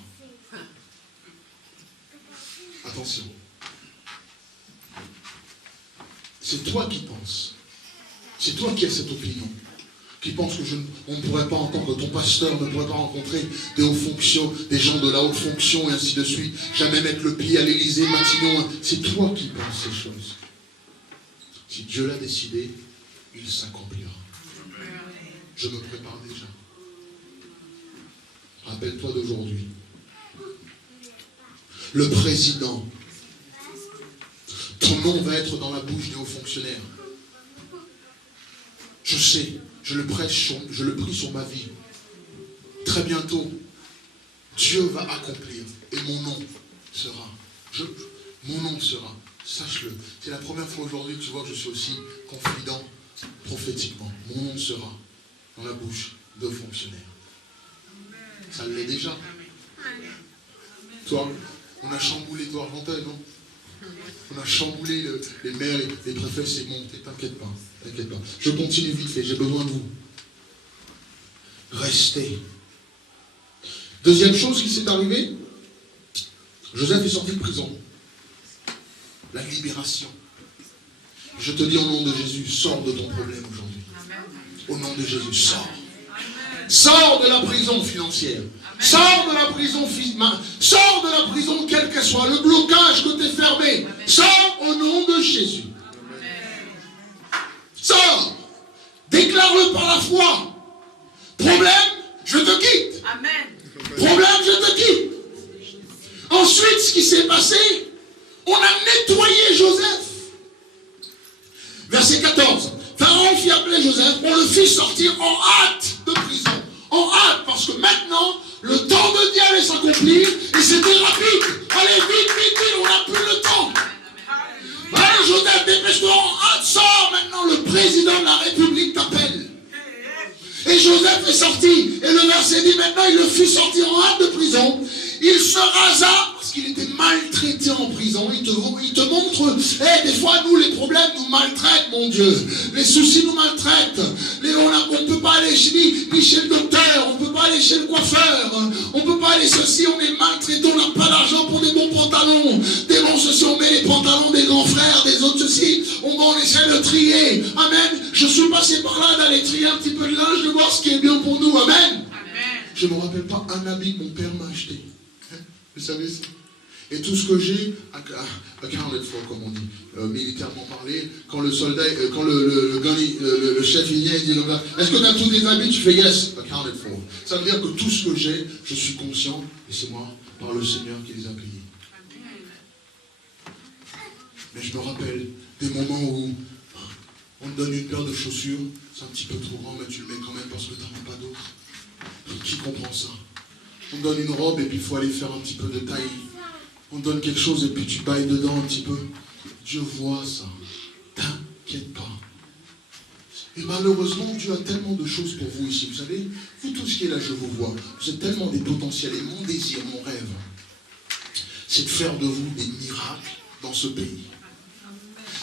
Attention. C'est toi qui penses. C'est toi qui as cette opinion. Qui pense que on ne pourrait pas entendre, ton pasteur ne pourrait pas rencontrer des hauts fonctions, des gens de la haute fonction et ainsi de suite, jamais mettre le pied à l'Élysée, Matignon. C'est toi qui penses ces choses. Si Dieu l'a décidé, il s'accomplira. Je me prépare déjà. Rappelle-toi d'aujourd'hui. Le président, ton nom va être dans la bouche des hauts fonctionnaires. Je sais, je le prie sur ma vie. Très bientôt, Dieu va accomplir et mon nom sera. Mon nom sera. Sache-le. C'est la première fois aujourd'hui que tu vois que je suis aussi confident prophétiquement. Mon nom sera dans la bouche de fonctionnaires. Ça l'est déjà. Toi, on a chamboulé toi Argenteuil, non? On a chamboulé les maires, les préfets, c'est monté. T'inquiète pas, t'inquiète pas. Je continue vite fait, j'ai besoin de vous. Restez. Deuxième chose qui s'est arrivée, Joseph est sorti de prison. La libération. Je te dis au nom de Jésus, sors de ton problème aujourd'hui. Au nom de Jésus, sors. Sors de la prison financière. Sors de la prison physique. Sors de la prison, quel que soit le blocage que tu es fermé. Sors au nom de Jésus. Sors. Déclare-le par la foi. Problème, je te quitte. Problème, je te quitte. Ensuite, ce qui s'est passé, on a nettoyé Joseph. Verset 14. Pharaon fit appeler Joseph, on le fit sortir en hâte de prison. En hâte, parce que maintenant, le temps de Dieu allait s'accomplir, et c'était rapide. Allez, vite, vite, vite, on n'a plus le temps. Allez, Joseph, dépêche-toi en hâte, sors maintenant, le président de la République t'appelle. Et Joseph est sorti, et le verset dit maintenant, il le fit sortir en hâte de prison. Il se rasa, parce qu'il était maltraité en prison. Il te montre, des fois, nous, les problèmes nous maltraitent, mon Dieu. Les soucis nous maltraitent. On ne peut pas aller ni chez le docteur, on ne peut pas aller chez le coiffeur, on ne peut pas aller ceci, on est maltraité, on n'a pas d'argent pour des bons pantalons. Des bons ceci, on met les pantalons des grands frères, des autres ceci, on essaie de trier. Amen. Je suis passé par là d'aller trier un petit peu de linge, de voir ce qui est bien pour nous. Amen. Je ne me rappelle pas un habit que mon père m'a acheté. Vous savez ça? Et tout ce que j'ai, accounted for, comme on dit, militairement parlé, quand le soldat, quand le chef il vient, il dit, est-ce que tu as tous des habits? Tu fais yes, accounted for. Ça veut dire que tout ce que j'ai, je suis conscient, et c'est moi, par le Seigneur, qui les a payés. Mais je me rappelle des moments où on te donne une paire de chaussures, c'est un petit peu trop grand, mais tu le mets quand même parce que tu n'en as pas d'autres. Qui comprend ça? On donne une robe et puis il faut aller faire un petit peu de taille. On donne quelque chose et puis tu bailles dedans un petit peu. Dieu voit ça. T'inquiète pas. Et malheureusement, Dieu a tellement de choses pour vous ici. Vous savez, vous tous qui êtes là, je vous vois. Vous êtes tellement des potentiels. Et mon désir, mon rêve, c'est de faire de vous des miracles dans ce pays.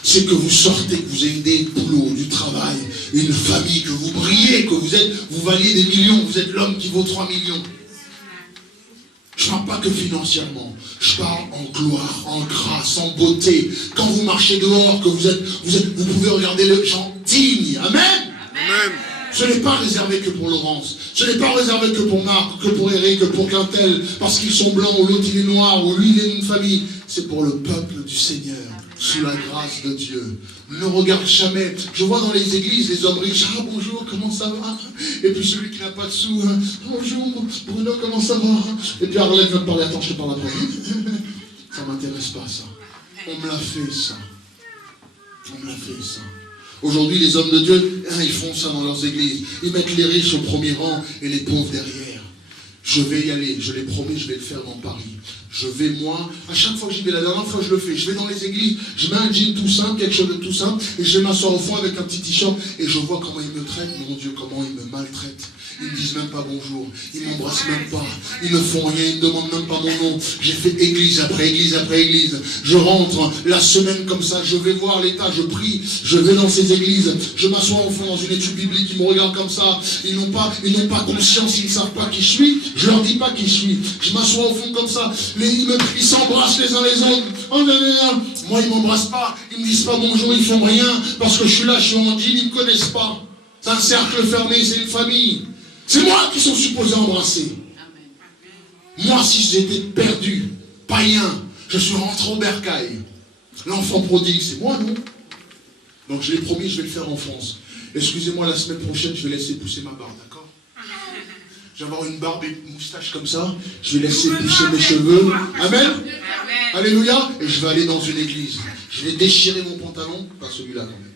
C'est que vous sortez, que vous ayez des boulots, du travail, une famille, que vous brillez, que vous valiez des millions. Vous êtes l'homme qui vaut 3 millions. Je ne parle pas que financièrement. Je parle en gloire, en grâce, en beauté. Quand vous marchez dehors, que vous pouvez regarder les gens dignes. Amen. Amen. Ce n'est pas réservé que pour Laurence. Ce n'est pas réservé que pour Marc, que pour Eric, que pour Quintel, parce qu'ils sont blancs, ou l'autre il est noir, ou lui il est d'une famille. C'est pour le peuple du Seigneur, sous la grâce de Dieu. Ne regarde jamais. Je vois dans les églises les hommes riches. Ah bonjour, comment ça va? Et puis celui qui n'a pas de sous. Bonjour, Bruno, comment ça va? Et puis Arlette vient de parler. Attends, je te parle après. Ça ne m'intéresse pas ça. On me l'a fait ça. On me l'a fait ça. Aujourd'hui, les hommes de Dieu, ils font ça dans leurs églises. Ils mettent les riches au premier rang et les pauvres derrière. Je vais y aller, je l'ai promis, je vais le faire dans Paris. Je vais, moi, à chaque fois que j'y vais, la dernière fois je le fais, je vais dans les églises, je mets un jean tout simple, quelque chose de tout simple, et je vais m'asseoir au fond avec un petit t-shirt, et je vois comment ils me traitent, mon Dieu, comment ils me maltraitent. Ils ne me disent même pas bonjour, ils ne m'embrassent même pas, ils ne font rien, ils ne demandent même pas mon nom. J'ai fait église après église après église. Je rentre la semaine comme ça, je vais voir l'État, je prie, je vais dans ces églises, je m'assois au fond dans une étude biblique, ils me regardent comme ça, ils n'ont pas conscience, ils ne savent pas qui je suis, je leur dis pas qui je suis. Je m'assois au fond comme ça, ils s'embrassent les uns les autres. Oh, moi ils ne m'embrassent pas, ils ne me disent pas bonjour, ils ne font rien, parce que je suis là, je suis en jean, ils ne me connaissent pas. C'est un cercle fermé, c'est une famille. C'est moi qui sont supposés embrasser. Moi, si j'étais perdu, païen, je suis rentré au bercail. L'enfant prodigue, c'est moi, non? Donc je l'ai promis, je vais le faire en France. Excusez-moi, la semaine prochaine, je vais laisser pousser ma barbe, d'accord? Je vais avoir une barbe et une moustache comme ça. Je vais laisser pousser mes cheveux. Amen. Alléluia. Et je vais aller dans une église. Je vais déchirer mon pantalon. Pas celui-là, quand même.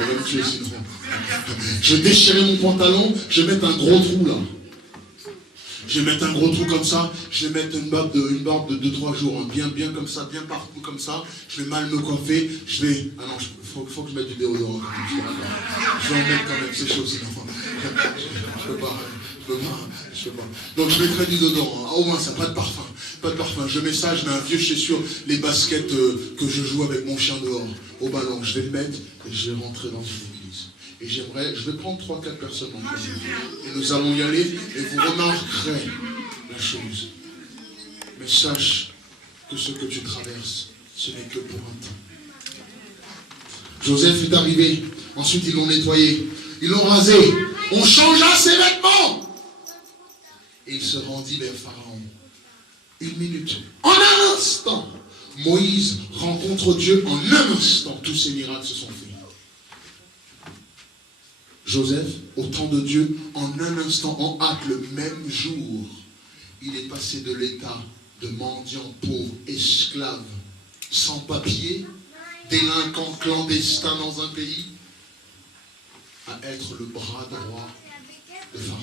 On va me tuer sinon. Je vais déchirer mon pantalon, je vais mettre un gros trou là. Je vais mettre un gros trou comme ça, je vais mettre une barbe de 2-3 jours, hein, bien comme ça, bien partout comme ça. Je vais mal me coiffer, je vais... Ah non, faut que je mette du déodorant. Je vais en mettre quand même, c'est chaud sinon. Je peux pas. Donc je mettrai du déodorant, hein. Au moins ça, pas de parfum. Pas de parfum, je mets ça, je mets un vieux chaussure, les baskets que je joue avec mon chien dehors, au ballon. Je vais le mettre et je vais rentrer dans une église. Et je vais prendre 3-4 personnes en fait. Et nous allons y aller et vous remarquerez la chose. Mais sache que ce que tu traverses, ce n'est que pour un temps. Joseph est arrivé, ensuite ils l'ont nettoyé, ils l'ont rasé, on changea ses vêtements. Et il se rendit vers Pharaon. 1 minute, en un instant, Moïse rencontre Dieu, en un instant, tous ces miracles se sont faits. Joseph, au temps de Dieu, en un instant, en hâte, le même jour, il est passé de l'état de mendiant pauvre, esclave, sans papier, délinquant clandestin dans un pays, à être le bras droit de Pharaon.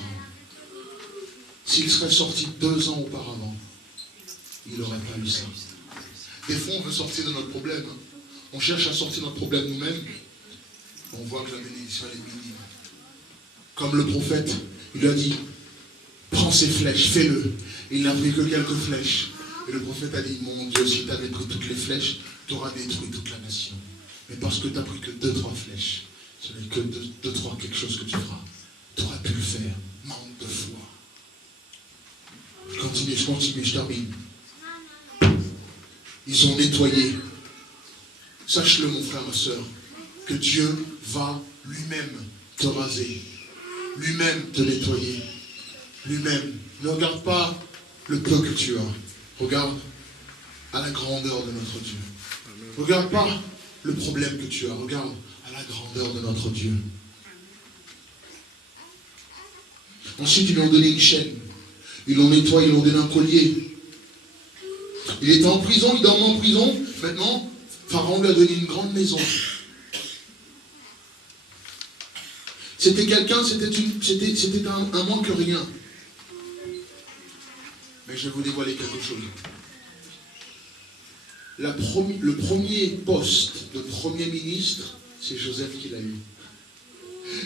S'il serait sorti 2 ans auparavant, il n'aurait pas eu ça. Des fois, on veut sortir de notre problème. On cherche à sortir de notre problème nous-mêmes. On voit que la bénédiction est minime. Comme le prophète, il lui a dit, prends ces flèches, fais-le. Il n'a pris que quelques flèches. Et le prophète a dit, mon Dieu, si tu avais pris toutes les flèches, tu auras détruit toute la nation. Mais parce que tu n'as pris que 2-3 flèches, ce n'est que 2-3 quelque chose que tu feras. Tu aurais pu le faire. Manque de foi. Je continue, je termine. Ils ont nettoyé. Sache-le, mon frère, ma soeur, que Dieu va lui-même te raser. Lui-même te nettoyer. Lui-même. Ne regarde pas le peu que tu as. Regarde à la grandeur de notre Dieu. Regarde pas le problème que tu as. Regarde à la grandeur de notre Dieu. Ensuite, ils lui ont donné une chaîne. Ils l'ont nettoyé, ils l'ont donné un collier. Il était en prison, il dormait en prison. Maintenant, Pharaon lui a donné une grande maison. C'était quelqu'un, c'était un moins que rien. Mais je vais vous dévoiler quelque chose. Le premier poste de Premier ministre, c'est Joseph qui l'a eu.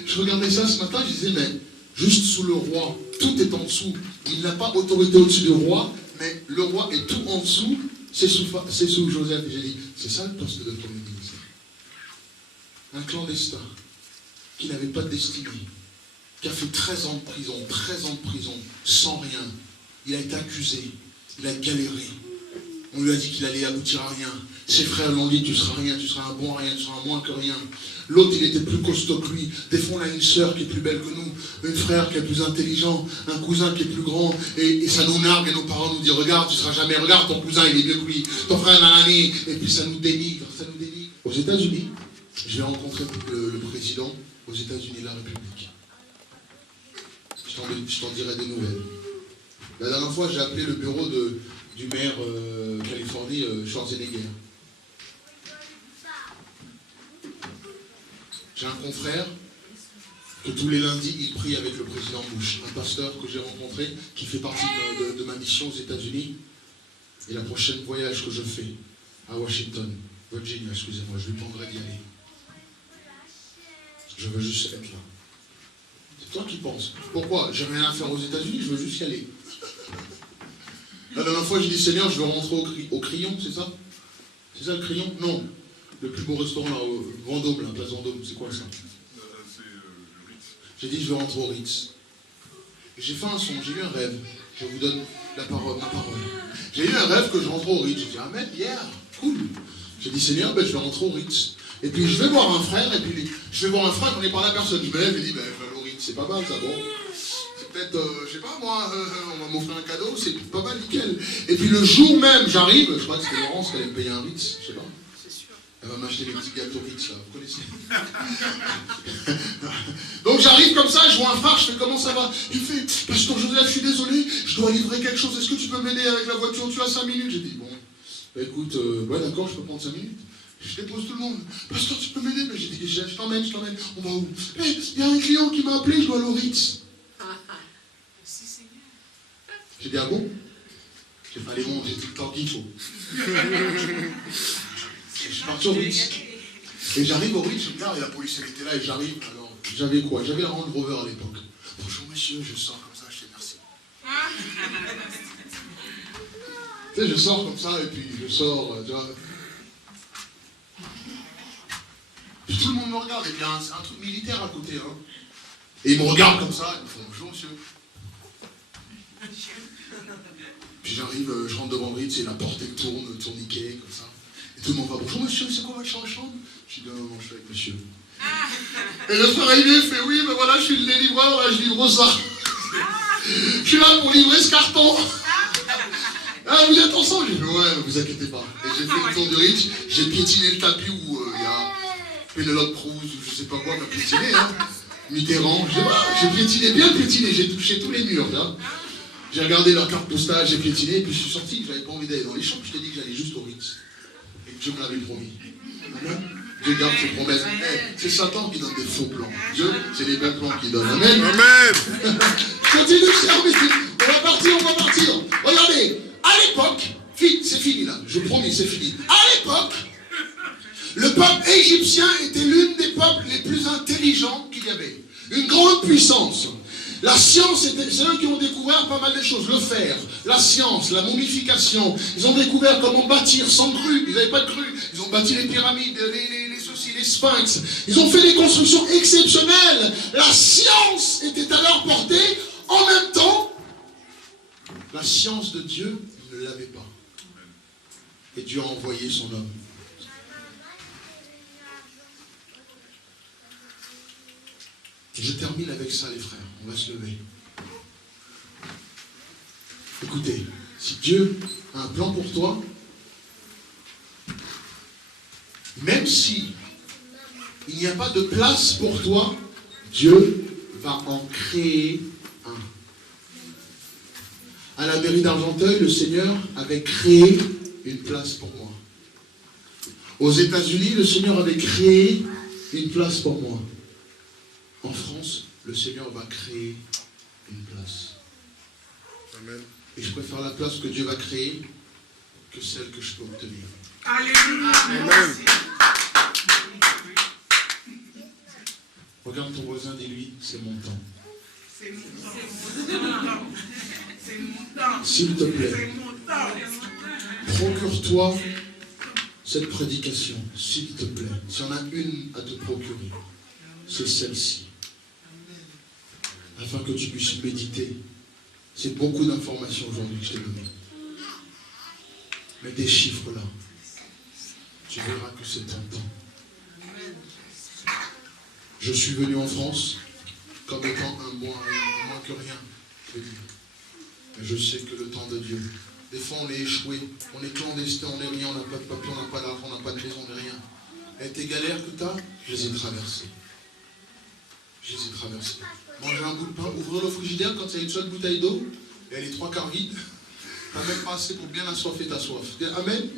Je regardais ça ce matin, je disais, mais juste sous le roi, tout est en dessous. Il n'a pas autorité au-dessus du roi, mais le roi est tout en dessous, c'est sous Joseph. Et j'ai dit, c'est ça le poste de Premier ministre. Un clandestin qui n'avait pas de destinée, qui a fait 13 ans de prison, sans rien, il a été accusé, il a galéré. On lui a dit qu'il allait aboutir à rien. Ses frères l'ont dit, tu seras rien, tu seras un bon à rien, tu seras moins que rien. L'autre, il était plus costaud que lui. Des fois, on a une sœur qui est plus belle que nous, un frère qui est plus intelligent, un cousin qui est plus grand, et ça nous nargue, et nos parents nous disent, regarde, tu seras jamais, regarde, ton cousin, il est mieux que lui, ton frère, nanani, et puis ça nous dénigre, ça nous dénigre. Aux États-Unis, je vais rencontrer le président aux États-Unis de la République. Je t'en dirai des nouvelles. La dernière fois, j'ai appelé le bureau du maire Californie, Schwarzenegger. J'ai un confrère que tous les lundis, il prie avec le président Bush. Un pasteur que j'ai rencontré, qui fait partie de ma mission aux États-Unis. Et la prochaine voyage que je fais à Washington, Virginia, excusez-moi, je lui demanderai d'y aller. Je veux juste être là. C'est toi qui penses. Pourquoi? J'ai rien à faire aux États-Unis, je veux juste y aller. La dernière fois, j'ai dit, Seigneur, je veux rentrer au Crayon, c'est ça? C'est ça le Crayon? Non. Le plus beau restaurant là, au Vendôme, la place Vendôme, c'est quoi ça? C'est le Ritz. J'ai dit, je veux rentrer au Ritz. Et j'ai fait un son, j'ai eu un rêve. Je vous donne ma parole. J'ai eu un rêve que je rentrais au Ritz. J'ai dit, amen, hier, cool. J'ai dit, Seigneur, ben, je vais rentrer au Ritz. Et puis je vais voir un frère, et puis je vais voir un frère, j'en ai parlé à personne. Je me lève et dis, ben, je vais aller au Ritz, c'est pas mal ça, bon. C'est peut-être, je sais pas moi, on va m'offrir un cadeau, c'est pas mal, nickel. Et puis le jour même, j'arrive, je crois que c'était Laurence qui allait me payer un Ritz, je sais pas. Elle va m'acheter les petits gâteaux Ritz, là, vous connaissez. Donc j'arrive comme ça, je vois un frère, je fais comment ça va? Il fait, Pasteur Joseph, je suis désolé, je dois livrer quelque chose, est-ce que tu peux m'aider avec la voiture? Tu as 5 minutes? J'ai dit, bon, bah écoute, ouais d'accord, je peux prendre 5 minutes. Je dépose tout le monde. Pasteur, tu peux m'aider? Mais j'ai dit, je t'emmène. On va où? Il y a un client qui m'a appelé, je dois aller au Ritz. J'ai dit, ah bon? J'ai fait, allez, bon, j'ai tout le temps qu'il faut. Je suis parti au Ritz. Et j'arrive au Ritz, je regarde, et la police elle était là, et j'arrive. Alors, j'avais quoi? J'avais un Range Rover à l'époque. Bonjour monsieur, je sors comme ça, je fais merci. Tu sais, je sors comme ça, et puis je sors, tu vois. Puis tout le monde me regarde, et puis c'est un truc militaire à côté, hein. Et ils me regardent comme ça, ils me font bonjour monsieur. Puis j'arrive, je rentre devant le Ritz, et la porte elle tourne, tourniquet, comme ça. Et tout le monde va, bonjour monsieur, c'est quoi votre chambre? Je dis, non, je suis avec monsieur. Et le frère il fait, oui, mais voilà, je suis le livreur, là, je livre ça. Je suis là pour livrer ce carton. Ah, vous êtes ensemble? J'ai fait, ouais, ne vous inquiétez pas. Et j'ai fait le tour du Ritz, j'ai piétiné le tapis où il y a Pénélope Cruz, ou je sais pas quoi, qui a piétiné, hein. Mitterrand, j'ai piétiné, bien piétiné, j'ai touché tous les murs, là. J'ai regardé leur carte postale, j'ai piétiné, et puis je suis sorti, j'avais pas envie d'aller dans les champs, je t'ai dit que j'allais juste au Ritz. Et que Dieu me l'avait promis. Amen. Dieu garde ses promesses. Hey, c'est Satan qui donne des faux plans. Dieu, c'est les bons plans qui donnent. Amen. Amen. Continue, cher Mickey. On va partir. Regardez, à l'époque, c'est fini là, je promets, c'est fini. À l'époque, le peuple égyptien était l'une des peuples les plus intelligents qu'il y avait. Une grande puissance. La science, c'est eux qui ont découvert pas mal de choses. Le fer, la science, la momification. Ils ont découvert comment bâtir sans grue. Ils n'avaient pas de grue. Ils ont bâti les pyramides, les sphinx. Ils ont fait des constructions exceptionnelles. La science était à leur portée. En même temps, la science de Dieu, ils ne l'avaient pas. Et Dieu a envoyé son homme. Je termine avec ça, les frères. On va se lever. Écoutez, si Dieu a un plan pour toi, même si il n'y a pas de place pour toi, Dieu va en créer un. À la mairie d'Argenteuil, le Seigneur avait créé une place pour moi. Aux États-Unis, le Seigneur avait créé une place pour moi. En France, le Seigneur va créer une place. Amen. Et je préfère la place que Dieu va créer que celle que je peux obtenir. Alléluia. Amen. Regarde ton voisin, dis-lui, c'est mon temps. C'est mon temps. C'est mon temps. S'il te plaît, C'est mon temps. procure-toi cette prédication, s'il te plaît. S'il y en a une à te procurer, c'est celle-ci. Afin que tu puisses méditer C'est beaucoup d'informations aujourd'hui que je t'ai donné. Mais des chiffres là, tu verras que c'est tentant. Je suis venu en France comme étant un moins que rien, je veux dire. Mais je sais que le temps de Dieu, des fois on est échoué, on est clandestin, on n'est rien, on n'a pas de papier, on n'a pas d'argent, on n'a pas de maison, on n'est rien. Et tes galères que tu as, je les ai traversées. Je les ai traversées. Manger un bout de pain, ouvrir le frigidaire quand il y a une seule bouteille d'eau, et elle est 3/4 vide, tu n'as même pas assez pour bien assoiffer ta soif. Amen.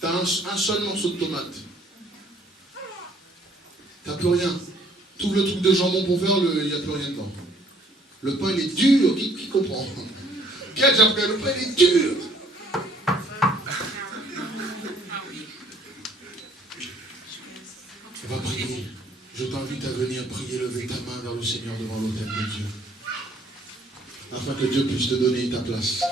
Tu as un seul morceau de tomate. Tu n'as plus rien. Tu ouvres le truc de jambon pour faire, il n'y a plus rien dedans. Le pain, il est dur. Qui comprend? Qui a déjà fait le pain, il est dur. On va prier. Je t'invite à venir prier, lever ta main vers le Seigneur devant l'autel de Dieu. Afin que Dieu puisse te donner ta place.